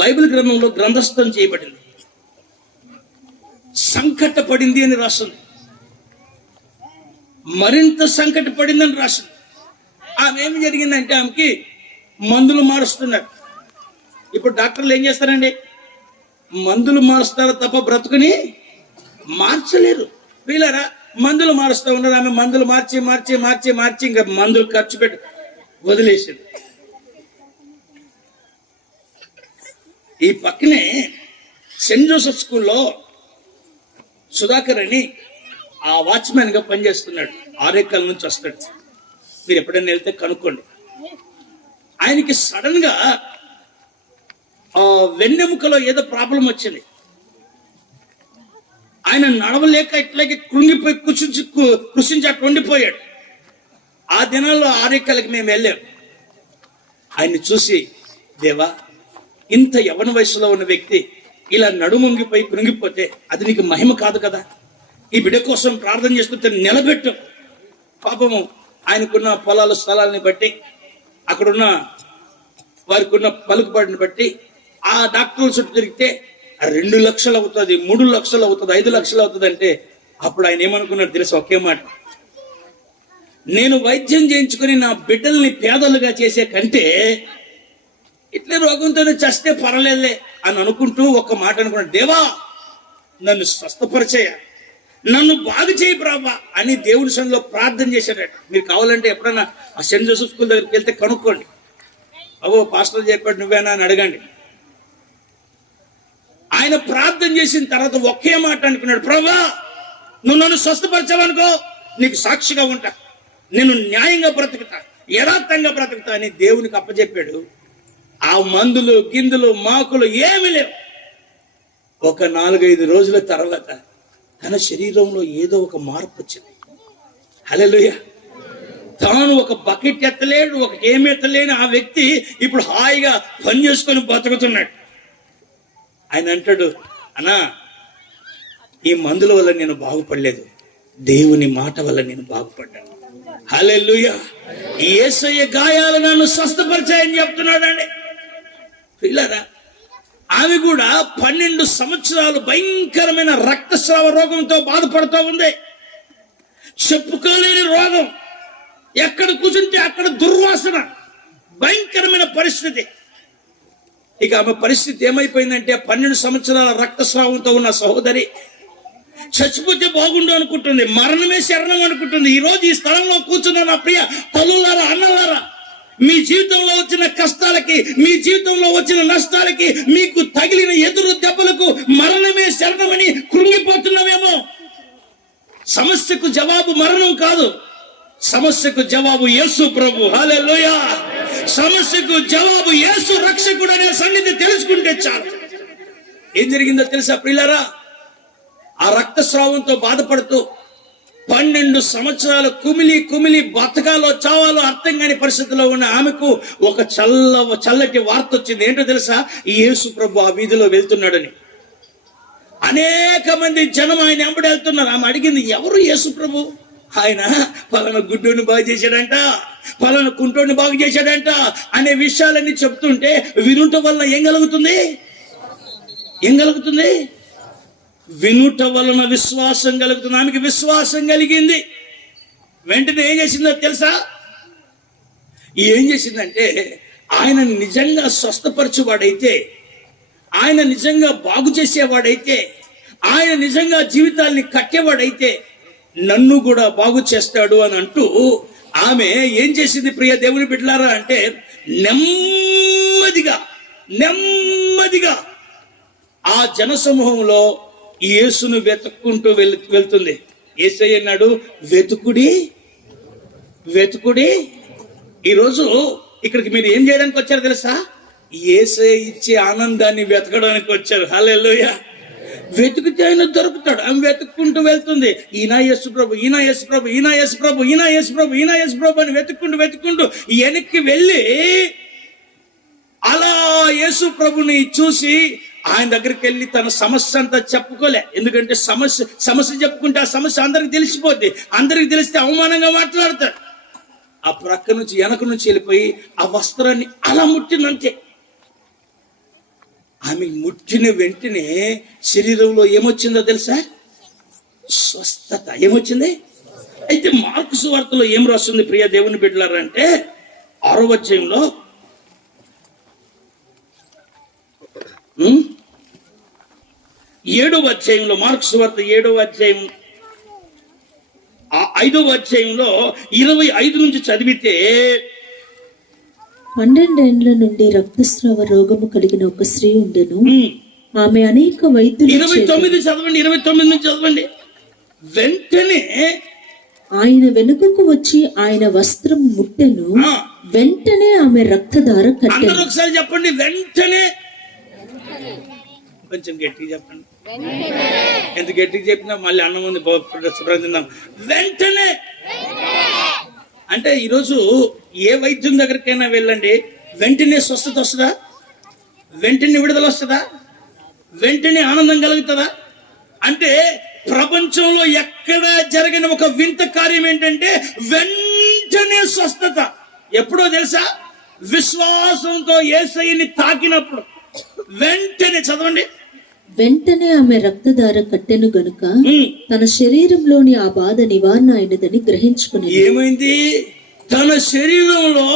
బైబిల్ గ్రంథంలో గ్రంథస్థం చేయబడింది. సంకటపడింది అని రాస్తుంది. మరింత సంకటపడిందని రాస్తుంది. ఆమె ఏమి జరిగిందంటే, ఆమెకి మందులు మారుస్తున్నారు. ఇప్పుడు డాక్టర్లు ఏం చేస్తారండి? మందులు మారుస్తారు తప్ప బ్రతుకుని మార్చలేరు. వీళ్ళరా మందులు మారుస్తూ ఉన్నారు. ఆమె మందులు మార్చి మార్చి మార్చి మార్చి ఇంకా మందులు ఖర్చు పెట్టి వదిలేసింది. ఈ పక్కనే సెయింట్ జోసెఫ్ స్కూల్లో సుధాకర్ అని ఆ వాచ్మెన్ గా పనిచేస్తున్నాడు. ఆరేకల్ నుంచి వస్తాడు. మీరు ఎప్పుడైనా వెళ్తే కనుక్కోండి. ఆయనకి సడన్ గా వెన్నెముకలో ఏదో ప్రాబ్లం వచ్చింది. ఆయన నడవలేక ఇట్లాగే కృంగిపోయి కృషించి అట్లా ఉండిపోయాడు. ఆ దినాల్లో ఆరేకలకి మేము వెళ్ళాం. ఆయన్ని చూసి, దేవా, ఇంత యవన వయసులో ఉన్న వ్యక్తి ఇలా నడుమొంగిపోయి కృంగిపోతే అది నీకు మహిమ కాదు కదా. ఈ బిడ్డ కోసం ప్రార్థన చేస్తుంటే నిలబెట్టు. పాపము ఆయనకున్న పొలాల స్థలాలని బట్టి, అక్కడున్న వారికి ఉన్న పలుకుబడిని బట్టి ఆ డాక్టర్ల చుట్టూ తిరిగితే 2 లక్షలు అవుతుంది, 3 లక్షలు అవుతుంది, 5 లక్షలు అవుతుంది అంటే అప్పుడు ఆయన ఏమనుకున్నాడు తెలుసా? ఒకే మాట, నేను వైద్యం చేయించుకుని నా బిడ్డల్ని పేదలుగా చేసే కంటే ఇట్లే రోగంతోనే చస్తే పర్వాలేదులే అని అనుకుంటూ ఒక్క మాట అనుకున్నాడు, దేవా నన్ను స్వస్థపరిచేయ, నన్ను బాగు చేయి ప్రభా అని దేవుడి సన్నిధిలో ప్రార్థన చేశాడట. మీరు కావాలంటే ఎప్పుడైనా ఆ సెయింట్ జోసెఫ్ స్కూల్ దగ్గరికి వెళ్తే కనుక్కోండి. అవో పాస్టర్ చెప్పాడు నువ్వేనా అని అడగండి. ఆయన ప్రార్థన చేసిన తర్వాత ఒకే మాట అనుకున్నాడు, ప్రభా నువ్వు నన్ను స్వస్థపరచావనుకో నీకు సాక్షిగా ఉంటా, నేను న్యాయంగా బ్రతుకుతా, యథార్థంగా బ్రతుకుతా అని దేవునికి అప్పచెప్పాడు. ఆ మందులు గిందులు మాకులు ఏమీ లేవు. ఒక 4-5 రోజుల తర్వాత తన శరీరంలో ఏదో ఒక మార్పు వచ్చింది. హల్లెలూయా. తాను ఒక బకెట్ ఎత్తలేడు, ఒక ఏమి ఎత్తలేని ఆ వ్యక్తి ఇప్పుడు హాయిగా పని చేసుకొని బతుకుతున్నాడు. ఆయన అంటాడు, అన్నా ఈ మందుల వల్ల నేను బాగుపడలేదు, దేవుని మాట వల్ల నేను బాగుపడ్డాను. హల్లెలూయా. యేసయ్య గాయాలు నన్ను స్వస్థపరిచాయని చెప్తున్నాడండి. పిల్లరా, ఆమె కూడా 12 సంవత్సరాలు భయంకరమైన రక్తస్రావ రోగంతో బాధపడుతూ ఉంది. చెప్పుకోలేని రోగం, ఎక్కడ కూర్చుంటే అక్కడ దుర్వాసన, భయంకరమైన పరిస్థితి. ఇక ఆమె పరిస్థితి ఏమైపోయిందంటే 12 సంవత్సరాల రక్తస్రావంతో ఉన్న సహోదరి చచ్చిపోతే బాగుండు అనుకుంటుంది, మరణమే శరణం అనుకుంటుంది. ఈ రోజు ఈ స్థలంలో కూర్చున్న నా ప్రియ తల్లులారా, అన్నలారా, మీ జీవితంలో వచ్చిన కష్టాలకి, మీ జీవితంలో వచ్చిన నష్టాలకి, మీకు తగిలిన ఎదురు దెబ్బలకు మరణమే శరణమని కృంగిపోతున్నామేమో. సమస్యకు జవాబు మరణం కాదు, సమస్యకు జవాబు యేసు ప్రభు. హల్లెలూయా. సమస్యకు జవాబు యేసు రక్షకుడు అనే సంగతి తెలుసుకుంటే చాలు. ఏం జరిగిందో తెలుసా ప్రియులారా? ఆ రక్తస్రావంతో బాధపడుతూ 12 సంవత్సరాలు కుమిలి బతకాలో చావాలో అర్థం కాని పరిస్థితిలో ఉన్న ఆమెకు ఒక చల్లటి వార్త వచ్చింది. ఏంటో తెలుసా? యేసు ప్రభు ఆ వీధిలో వెళ్తున్నాడని. అనేక మంది జనం ఆయన వెంబడి వెళ్తున్నారు. ఆమె అడిగింది, ఎవరు యేసు ప్రభు? ఆయన పలానా గుడ్డోని బాగు చేశాడంట, పలానా కుంటోని బాగు చేశాడంట అనే విషయాలన్నీ చెప్తుంటే వినుట వల్ల ఏం కలుగుతుంది? వినుట వలన విశ్వాసం కలుగుతుంది. ఆమెకి విశ్వాసం కలిగింది. వెంటనే ఏం చేసిందో తెలుసా? ఏం చేసిందంటే, ఆయన నిజంగా స్వస్థపరచువాడైతే, ఆయన నిజంగా బాగు చేసేవాడైతే, ఆయన నిజంగా జీవితాల్ని కట్టేవాడైతే నన్ను కూడా బాగు చేస్తాడు అని అంటూ ఆమె ఏం చేసింది ప్రియ దేవుని బిడ్డలారా అంటే, నెమ్మదిగా ఆ జనసమూహంలో యేసును వెతుక్కుంటూ వెళ్తుంది. యేసయ్య అన్నాడు, వెతుకుడి. ఈరోజు ఇక్కడికి మీరు ఏం చేయడానికి వచ్చారు తెలుసా? యేసయ్య ఇచ్చే ఆనందాన్ని వెతకడానికి వచ్చారు. హల్లెలూయా. వెతుకుతే ఆయన దొరుకుతాడు. ఆమె వెతుక్కుంటూ వెళ్తుంది. ఈయన యేసు ప్రభు అని వెతుక్కుంటూ వెనక్కి వెళ్ళి అలా యేసు ప్రభుని చూసి ఆయన దగ్గరికి వెళ్ళి తన సమస్య అంతా చెప్పుకోలే. ఎందుకంటే సమస్య చెప్పుకుంటే ఆ సమస్య అందరికి తెలిసిపోద్ది. అందరికి తెలిస్తే అవమానంగా మాట్లాడతాడు. ఆ ప్రక్క నుంచి వెనక నుంచి వెళ్ళిపోయి ఆ వస్త్రాన్ని అలా ముట్టినంతే. ఆమె ముట్టిన వెంటనే శరీరంలో ఏమొచ్చిందో తెలుసా? స్వస్థత. ఏమొచ్చింది? అయితే మార్కు సువార్తలో ఏం రాస్తుంది ప్రియ దేవుని బిడ్డలారా అంటే, 6వ అధ్యాయంలో 7వ అధ్యాయంలో, మార్కు సువార్త 7వ అధ్యాయం 5వ అధ్యాయంలో 25 నుంచి చదివితే, 12 ఏండ్ల నుండి రక్తస్రావ రోగము కలిగిన ఒక స్త్రీ ఉండెను. ఆమె అనేక వైద్యులు 29 నుంచి చదవండి. వెంటనే ఆయన వెనుకకు వచ్చి ఆయన వస్త్రం ముట్టెను. వెంటనే ఆమె రక్తధార కట్టెను. అందరూ ఒకసారి చెప్పండి, వెంటనే. కొంచెం గట్టిగా చెప్పండి. ఎంత గట్టిగా చెప్పినా మళ్ళీ అన్నం ఉంది శుభ్రం తిందాం. వెంటనే అంటే ఈరోజు ఏ వైద్యం దగ్గరికైనా వెళ్ళండి, వెంటనే స్వస్థత వస్తుందా? వెంటనే విడుదల వస్తుందా? వెంటనే ఆనందం కలుగుతుందా? అంటే ప్రపంచంలో ఎక్కడ జరిగిన ఒక వింత కార్యం ఏంటంటే వెంటనే స్వస్థత. ఎప్పుడో తెలుసా? విశ్వాసంతో యేసయ్యని తాకినప్పుడు వెంటనే. చదవండి. వెంటనే ఆమె రక్తధార కట్టెను గనుక తన శరీరంలోని ఆ బాధ నివారణ అయినదని గ్రహించుకుని. ఏమైంది? తన శరీరంలో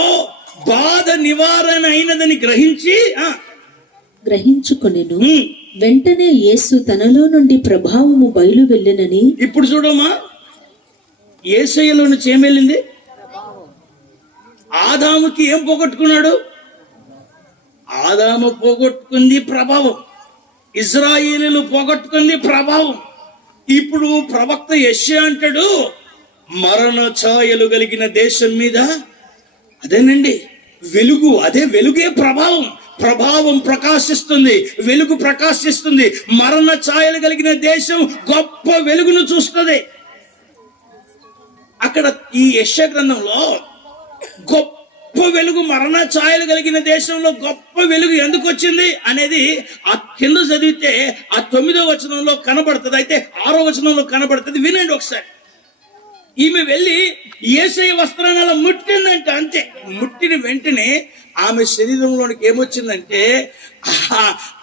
బాధ నివారణ అయినదని గ్రహించుకొనెను. వెంటనే యేసు తనలో నుండి ప్రభావము బయలు వెళ్ళెనని ఇప్పుడు చూడమ్మా, యేసయ్యలో నుంచి ఏం వెళ్ళింది? ఆదాముకి ఏం పోగొట్టుకున్నాడు? ఆదాము పోగొట్టుకుంది ప్రభావం, ఇజ్రాయేలీలు పోగొట్టుకుంది ప్రభావం. ఇప్పుడు ప్రవక్త యెషయా అంటాడు, మరణ ఛాయలు కలిగిన దేశం మీద అదేనండి వెలుగు, అదే వెలుగే ప్రభావం. ప్రభావం ప్రకాశిస్తుంది, వెలుగు ప్రకాశిస్తుంది. మరణ ఛాయలు కలిగిన దేశం గొప్ప వెలుగును చూస్తుంది. అక్కడ ఈ యెషయా గ్రంథంలో గొప్ప వెలుగు, మరణ ఛాయలు కలిగిన దేశంలో గొప్ప వెలుగు ఎందుకు వచ్చింది అనేది ఆ కింద చదివితే ఆ 9వ వచనంలో కనబడుతుంది, అయితే 6వ వచనంలో కనబడుతుంది. వినండి ఒకసారి. ఈమె వెళ్ళి యేసయ్య వస్త్రాన్ని అలా ముట్టిందంట, అంతే. ముట్టిన వెంటనే ఆమె శరీరంలోనికి ఏమొచ్చిందంటే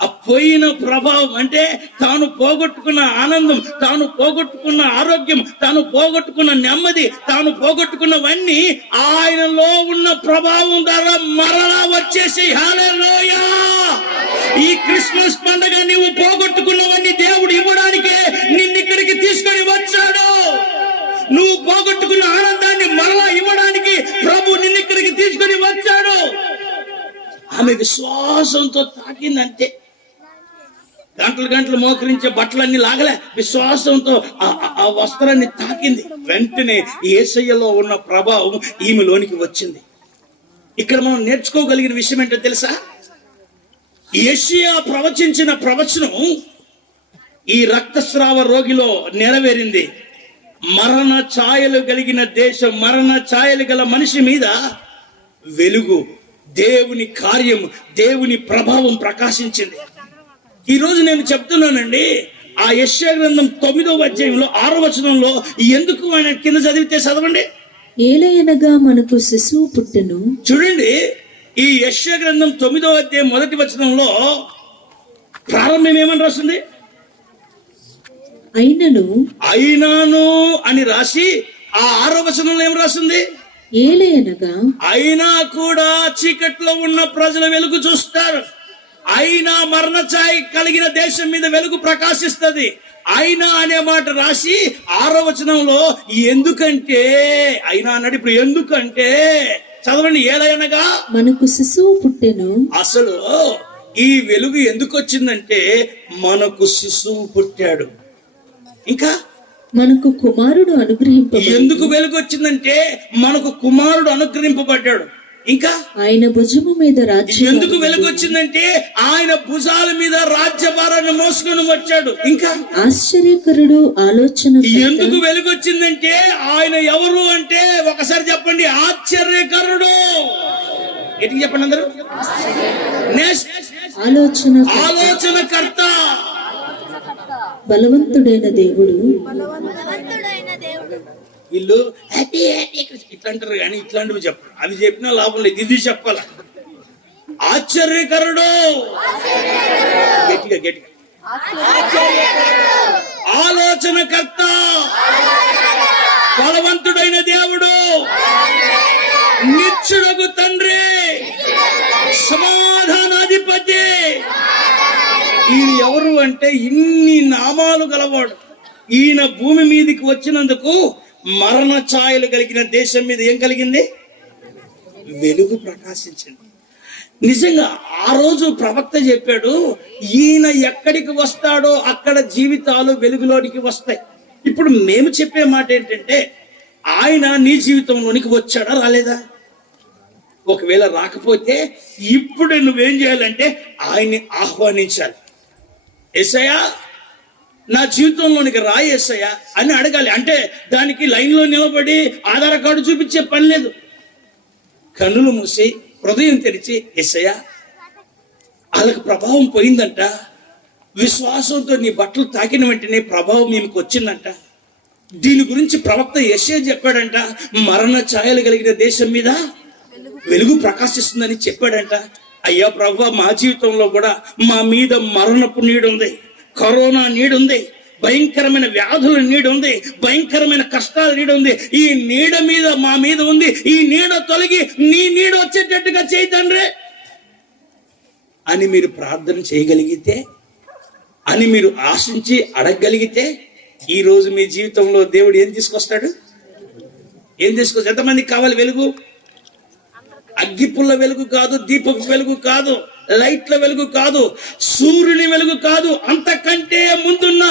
ఆ పోయిన ప్రభావం, అంటే తాను పోగొట్టుకున్న ఆనందం, తాను పోగొట్టుకున్న ఆరోగ్యం, తాను పోగొట్టుకున్న నెమ్మది, తాను పోగొట్టుకున్నవన్నీ ఆయనలో ఉన్న ప్రభావం ద్వారా మరలా వచ్చేసి హల్లెలూయా. ఈ క్రిస్మస్ పండుగ నీవు పోగొట్టుకున్నవన్నీ దేవుడు ఇవ్వడానికే నిన్నిక్కడికి తీసుకొని వచ్చాడు. నువ్వు పోగొట్టుకున్న ఆనందాన్ని మరలా ఇవ్వడానికి ప్రభు నిన్నిక్కడికి తీసుకొని వచ్చాడు. ఆమె విశ్వాసంతో తాకిందంతే. గంటలు మోకరించే బట్టలన్నీ లాగలే, విశ్వాసంతో ఆ వస్త్రాన్ని తాకింది. వెంటనే యేసయ్యలో ఉన్న ప్రభావం ఈమెలోనికి వచ్చింది. ఇక్కడ మనం నేర్చుకోగలిగిన విషయం ఏంటో తెలుసా? యెషయా ప్రవచించిన ప్రవచనం ఈ రక్తస్రావ రోగిలో నెరవేరింది. మరణ ఛాయలు కలిగిన దేశం, మరణ ఛాయలు గల మనిషి మీద వెలుగు, దేవుని కార్యం, దేవుని ప్రభావం ప్రకాశించింది. ఈ రోజు నేను చెప్తున్నానండి, ఆ యెషయా గ్రంథం 9వ అధ్యాయంలో 6వ వచనంలో ఎందుకు ఆయన కింద చదవండి. ఏలయనగా మనకు శిశువు పుట్టెను. చూడండి, ఈ యెషయా గ్రంథం 9వ అధ్యాయం 1వ వచనంలో ప్రారంభం ఏమని రాస్తుంది? అయినాను అని రాసి ఆ 6వ వచనంలో ఏం రాస్తుంది? ఏలయనగా అయినా కూడా చీకట్లో ఉన్న ప్రజలు వెలుగు చూస్తారు. అయినా మరణ ఛాయ కలిగిన దేశం మీద వెలుగు ప్రకాశిస్తుంది. అయినా అనే మాట రాసి 6వ వచనంలో ఎందుకంటే, అయినా అన్నాడు. ఇప్పుడు ఎందుకంటే చదవండి. ఏలయనగా మనకు శిశువు పుట్టెను. అసలు ఈ వెలుగు ఎందుకు వచ్చిందంటే మనకు శిశువు పుట్టాడు. ఇంకా మనకు కుమారుడు అనుగ్రహింపబడ్డాడు. ఎందుకు వెలుగు వచ్చిందంటే మనకు కుమారుడు అనుగ్రహింపబడ్డాడు. ఇంకా ఆయన భుజము మీద రాజ్యం. ఎందుకు వెలుగు వచ్చిందంటే ఆయన భుజాల మీద రాజ్యభారాన్ని మోసుకొని వచ్చాడు. ఇంకా ఆశ్చర్యకరుడు, ఆలోచన. ఎందుకు వెలుగు వచ్చిందంటే ఆయన ఎవరు అంటే ఒకసారి చెప్పండి, ఆశ్చర్యకరుడు. ఎటు చెప్పండి అందరూ. ఆలోచనకర్త, బలవంతుడైన దేవుడు. వీళ్ళు ఇట్లా అంటారు కానీ ఇట్లాంటివి చెప్పరు. అవి చెప్పినా లాభం లేదు, ఇది చెప్పాల. ఆశ్చర్యకరుడు, గట్టిగా ఆలోచనకర్త, బలవంతుడైన దేవుడు, నిత్యుడగు తండ్రి, సమాధానాధిపతి. ఈయన ఎవరు అంటే ఇన్ని నామాలు గలవాడు. ఈయన భూమి మీదకి వచ్చినందుకు మరణ ఛాయలు కలిగిన దేశం మీద ఏం కలిగింది? వెలుగు ప్రకాశించింది. నిజంగా ఆ రోజు ప్రవక్త చెప్పాడు, ఈయన ఎక్కడికి వస్తాడో అక్కడ జీవితాలు వెలుగులోనికి వస్తాయి. ఇప్పుడు మేము చెప్పే మాట ఏంటంటే, ఆయన నీ జీవితంలోనికి వచ్చాడా రాలేదా? ఒకవేళ రాకపోతే ఇప్పుడు నువ్వేం చేయాలంటే ఆయన్ని ఆహ్వానించాలి. యేసయ్యా నా జీవితంలోనికి రా యేసయ్యా అని అడగాలి. అంటే దానికి లైన్లో నిలబడి ఆధార్ కార్డు చూపించే పని లేదు. కన్నులు మూసి హృదయం తెరిచి, యేసయ్యా వాళ్ళకి ప్రభావం పోయిందంట, విశ్వాసంతో నీ బట్టలు తాకిన వెంటనే ప్రభావం ఈమెకు వచ్చిందంట. దీని గురించి ప్రవక్త యెషయా చెప్పాడంట, మరణ ఛాయలు కలిగిన దేశం మీద వెలుగు ప్రకాశిస్తుందని చెప్పాడంట. అయ్యా ప్రభువా, మా జీవితంలో కూడా మా మీద మరణపు నీడుంది, కరోనా నీడుంది, భయంకరమైన వ్యాధుల నీడుంది, భయంకరమైన కష్టాల నీడుంది. ఈ నీడ మీద మా మీద ఉంది. ఈ నీడ తొలగి నీ నీడ వచ్చేటట్టుగా చేయి తండ్రి అని మీరు ప్రార్థన చేయగలిగితే అని మీరు ఆశించి అడగగలిగితే ఈ రోజు మీ జీవితంలో దేవుడు ఏం తీసుకొస్తాడు? ఎంతమందికి కావాలి వెలుగు? అగ్గిపుల్ల వెలుగు కాదు, దీపపు వెలుగు కాదు, లైట్ల వెలుగు కాదు, సూర్యుని వెలుగు కాదు, అంతకంటే ముందున్న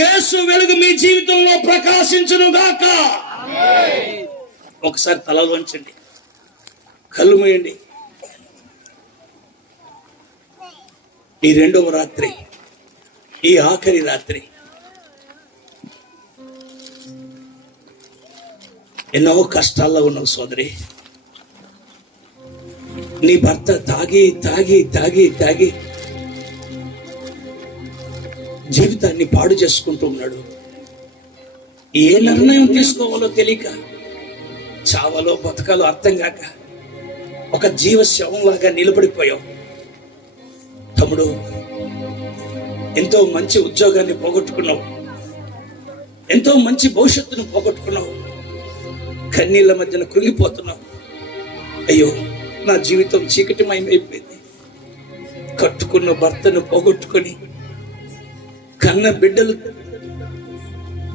యేసు వెలుగు మీ జీవితంలో ప్రకాశించును గాక. ఒకసారి తలలు వంచండి, కళ్ళు మూయండి. ఈ రెండవ రాత్రి, ఈ ఆఖరి రాత్రి ఎన్నో కష్టాల్లో ఉన్నావు సోదరి. నీ భర్త తాగి తాగి తాగి తాగి జీవితాన్ని పాడు చేసుకుంటూ ఉన్నాడు. ఏ నిర్ణయం తీసుకోవాలో తెలియక, చావాలో బతకాలో అర్థం కాక ఒక జీవ శవంలాగా నిలబడిపోయావు. తమ్ముడు, ఎంతో మంచి ఉద్యోగాన్ని పోగొట్టుకున్నావు, ఎంతో మంచి భవిష్యత్తును పోగొట్టుకున్నావు, కన్నీళ్ల మధ్యన కృంగిపోతున్నావు. అయ్యో, నా జీవితం చీకటిమయమైపోయింది. కట్టుకున్న భర్తను పోగొట్టుకొని, కన్న బిడ్డలు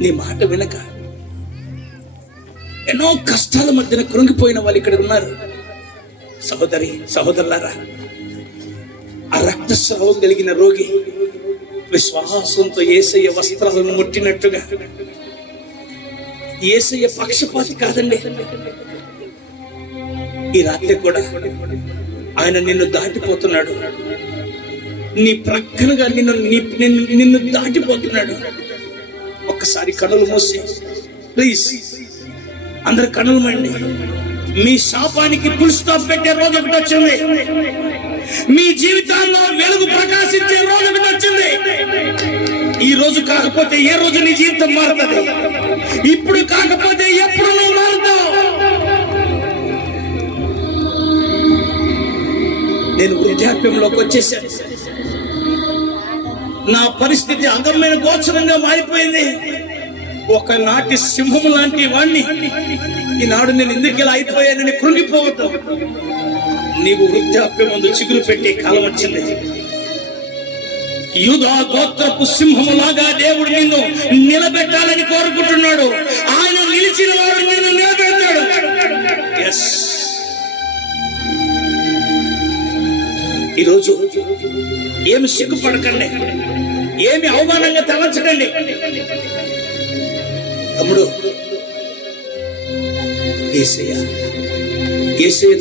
నీ మాట వినక ఎన్నో కష్టాల మధ్యన కృంగిపోయిన వాళ్ళు ఇక్కడ ఉన్నారు. సహోదరి, సహోదరులారా, ఆ రక్తస్రావం కలిగిన రోగి విశ్వాసంతో యేసయ్య వస్త్రాలను ముట్టినట్టుగా, యేసయ్య పక్షపాతి కాదండి. ఈ రాత్రి కూడా ఆయన నిన్ను దాటిపోతున్నాడు. నీ ప్రక్కనగా నిన్ను దాటిపోతున్నాడు. ఒక్కసారి కనులు మూసి, ప్లీజ్ అందరు కనులు మండి. మీ శాపానికి ఫుల్ స్టాప్ పెట్టే రోజు ఒకటి వచ్చింది. మీ జీవితాల్లో వెలుగు ప్రకాశించే రోజు ఒకటి వచ్చింది. ఈ రోజు కాకపోతే ఏ రోజు నీ జీవితం మారుతుంది. ఇప్పుడు కాకపోతే ఎప్పుడు నువ్వు మారుతావు. నేను వృద్ధాప్యంలోకి వచ్చేసాను. నా పరిస్థితి అగమ్యమైన గోచరంగా మారిపోయింది. ఒకనాటి సింహము లాంటి వాణ్ణి ఈనాడు నేను ఎందుకు ఇలా అయిపోయానని కృంగిపోవద్దు. నీవు వృద్ధాప్యం ముందు చిగురు పెట్టే కాలం వచ్చింది. యూదా గోత్రపు సింహములాగా దేవుడు నిన్ను నిలబెట్టాలని కోరుకుంటున్నాడు. ఆయన నిలిచిన వాడు నిన్ను నిలబెట్టాడు. ఎస్, ఈరోజు ఏమి సిగ్గుపడకండి, ఏమి అవమానంగా తలంచకండి. తమ్ముడు, యేసయ్య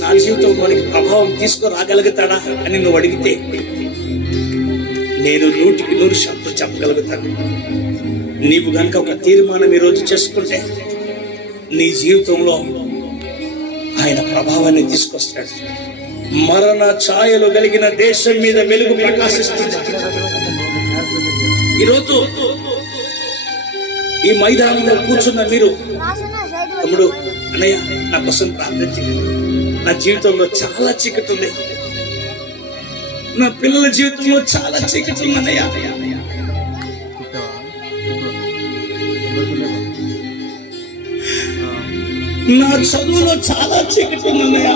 నా జీవితంలోనికి ప్రభావం తీసుకురాగలుగుతాడా అని నువ్వు అడిగితే నేను 100% చెప్పగలుగుతాను. నీవు గనుక ఒక తీర్మానం ఈరోజు చేసుకుంటే నీ జీవితంలో ఆయన ప్రభావాన్ని తీసుకొస్తాడు. మరణ ఛాయలు కలిగిన దేశం మీద వెలుగు ప్రకాశిస్తుంది. ఈరోజు ఈ మైదానంలో కూర్చున్న మీరు, తమ్ముడు, అన్నయ్య, నా కోసం ప్రార్థించి, నా జీవితంలో చాలా చీకటి ఉంది, నా పిల్లల జీవితంలో చాలా చీకటి ఉంది అన్నయ్య, నా చదువులో చాలా చీకటి ఉంది అన్నయ్య,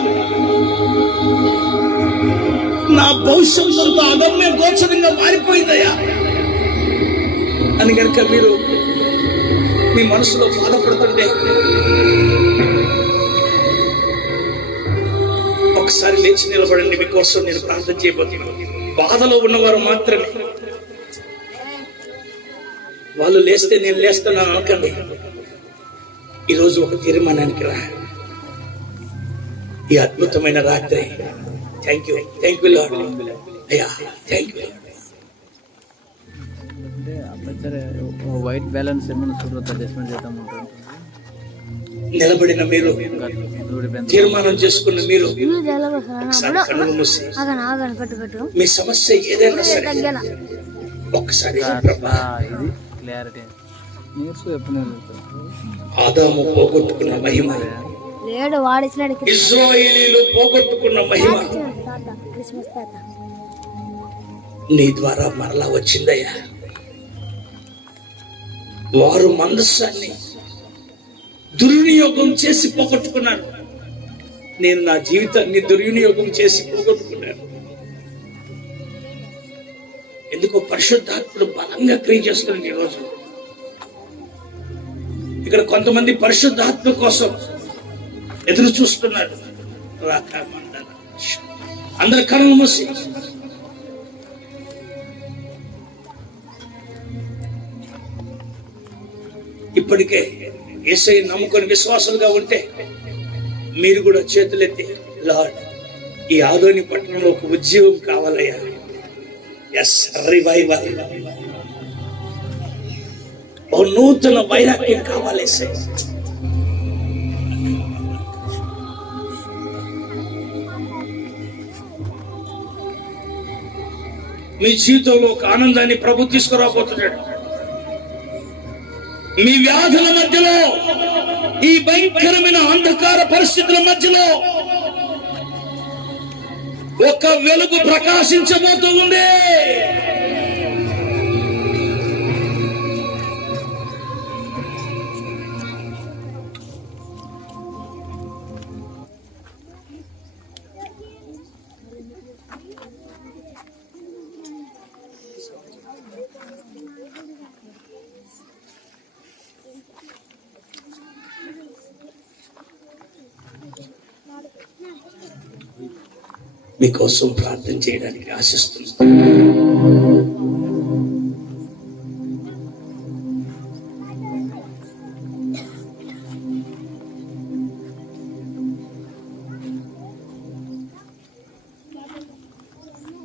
నా భవిష్యత్తు అగమ్య గోచరంగా మారిపోయిందయ్యా అని కనుక మీరు మీ మనసులో బాధపడుతుంటే ఒకసారి లేచి నిలబడండి. మీకోసం నేను ప్రార్థన చేయబోతున్నాను. బాధలో ఉన్నవారు మాత్రమే, వాళ్ళు లేస్తే నేను లేస్తున్నాను అనకండి. ఈరోజు ఒక తీర్మానానికి రా. ఈ అద్భుతమైన రాత్రి, థ్యాంక్ యూ లార్డ్ అయ్యా, థ్యాంక్ యూ. వైట్ బ్యాలెన్స్ ఏమైనా చూడొద్దు, అడ్జస్ట్మెంట్ చేద్దాం. నిలబడిన మీరు, తీర్మానం చేసుకున్న మీరు, ఒకసారి కన్నులు మూసి మీ సమస్య ఏదైనా సరే ఒక్కసారి క్లారిటీ. ఆదాము పోగొట్టుకున్న మహిమ, ఇశ్రాయేలీయులు పోగొట్టుకున్న మహిమ నీ ద్వారా మరలా వచ్చిందయ్యా. వారు మందస్సాన్ని దుర్వినియోగం చేసి పోగొట్టుకున్నాను. నేను నా జీవితాన్ని దుర్వినియోగం చేసి పోగొట్టుకున్నాను. ఎందుకో పరిశుద్ధాత్ముడు బలంగా క్రియ చేస్తున్నాడు ఈరోజు. ఇక్కడ కొంతమంది పరిశుద్ధాత్మ కోసం ఎదురు చూస్తున్నారు. అందరి కళ్ళు మూసి ఇప్పటికే యేసయ్య నమ్ముకొని విశ్వాసులుగా ఉంటే మీరు కూడా చేతులెత్తి, లార్డ్, ఈ ఆదోని పట్టణంలో ఒక ఉద్యోగం కావాలయ్యా. ఎస్, రివైవల్, ఓ నూతన వైరాగ్యం కావాలి. మీ జీవితంలో ఒక ఆనందాన్ని ప్రభు తీసుకురాబోతున్నాడు. మీ వ్యాధుల మధ్యలో, ఈ భయంకరమైన అంధకార పరిస్థితుల మధ్యలో ఒక వెలుగు ప్రకాశించబోతూ ఉంది. మీకోసం ప్రార్థన చేయడానికి ఆశిస్తున్నాను.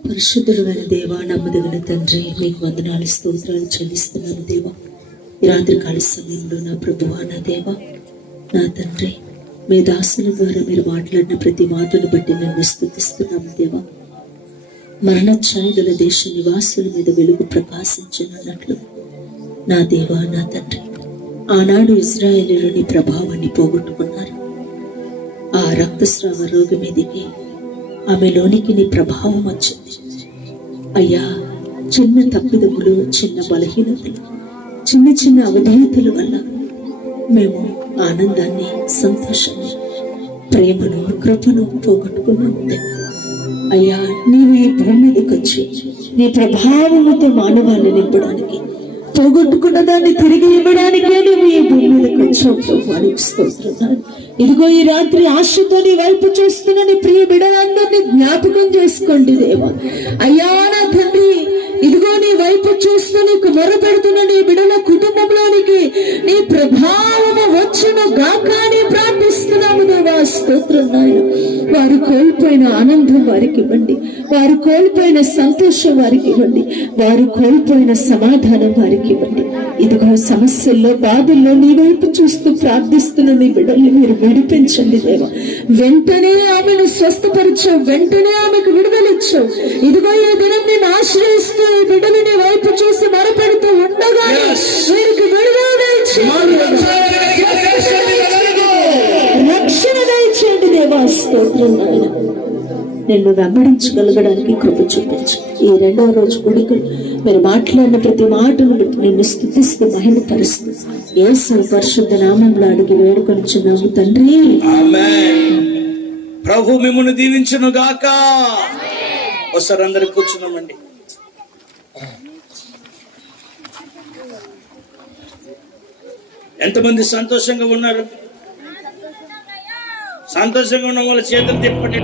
పరిశుద్ధుడైన దేవా, నమ్మదగిన తండ్రి, మీకు వందనాలు, స్తోత్రాలు చెల్లిస్తున్నాను దేవా. ఈ రాత్రి కాల సమయంలో నా ప్రభువా, నా దేవా, నా తండ్రి, మీ దాసుల ద్వారా మీరు మాట్లాడిన ప్రతి మాటను బట్టి నన్ను స్తుతిస్తున్నాము దేవా. మరణఛాయ గల దేశ నివాసుల మీద వెలుగు ప్రకాశించనున్నట్లు నా దేవా, నా తండ్రి, ఆనాడు ఇశ్రాయేలీయులు నీ ప్రభావాన్ని పోగొట్టుకున్నారు. ఆ రక్తస్రావ రోగి మీదికి, ఆమెలోనికి నీ ప్రభావం వచ్చింది అయ్యా. చిన్న తప్పిదములు, చిన్న బలహీనతలు, చిన్న చిన్న అవధేయతల వల్ల మేము ఆనందాన్ని, సంతోషాన్ని, ప్రేమను, కృపను పోగొట్టుకున్నాము అయ్యా. నీవు ఈ భూమి మీదకి వచ్చి నీ ప్రభావముతో మానవాన్ని నింపడానికి, పోగొట్టుకున్న దాన్ని తిరిగి ఇవ్వడానికే నువ్వు ఈ భూమి మీదకి వచ్చావు. వారికి స్తోత్రాలు. ఇదిగో ఈ రాత్రి ఆశతో నీ వైపు చూస్తున్న నీ ప్రియ బిడ్డలందరినీ జ్ఞాపకం చేసుకోండి దేవా. అయ్యా నా తండ్రి, ఇదిగో నీ వైపు చూస్తూ నీకు మొరపెడుతున్న నీ బిడ్డల కుటుంబంలోనికి నీ ప్రభావము వచ్చును గాక అని ప్రార్థిస్తున్నాము దేవా. స్తోత్రం నాయన. వారు కోల్పోయిన ఆనందం వారికి ఇవ్వండి, వారు కోల్పోయిన సంతోషం వారికి ఇవ్వండి, వారు కోల్పోయిన సమాధానం వారికి ఇవ్వండి. ఇదిగో సమస్యల్లో, బాధల్లో నీ వైపు చూస్తూ ప్రార్థిస్తున్న నీ బిడ్డల్ని మీరు విడిపించండి దేవా. వెంటనే ఆమెను స్వస్థపరిచావు, వెంటనే ఆమెకు విడుదలిచ్చావు. ఇదిగో ఈ దినం నేను ఆశ్రయిస్తూ ఈ బిడ్డలు నీ వైపు చూసి మొరపెడుతూ ఉండగా వీరికి విడుదల దయచేయండి, రక్షణ దయచేయండి దేవా. స్తోత్రం నాయన. నిన్ను వెంబడించగలగడానికి కృప చూపించు. ఈ 2వ రోజు కొడుకులు మీరు మాట్లాడిన ప్రతి మాటను బట్టి నిన్ను స్తుతిస్తూ మహిమపరుస్తూ యేసు పరిశుద్ధ నామంలో అడిగి వేడుకొనుచున్నాము తండ్రి, ఆమేన్. ప్రభు మిమ్మల్ని దీవించును గాక. ఒకసారి అందరు కూర్చున్నామండి. ఎంతమంది సంతోషంగా ఉన్నారు? సంతోషంగా ఉన్న వాళ్ళ చేతులు తిప్పండి.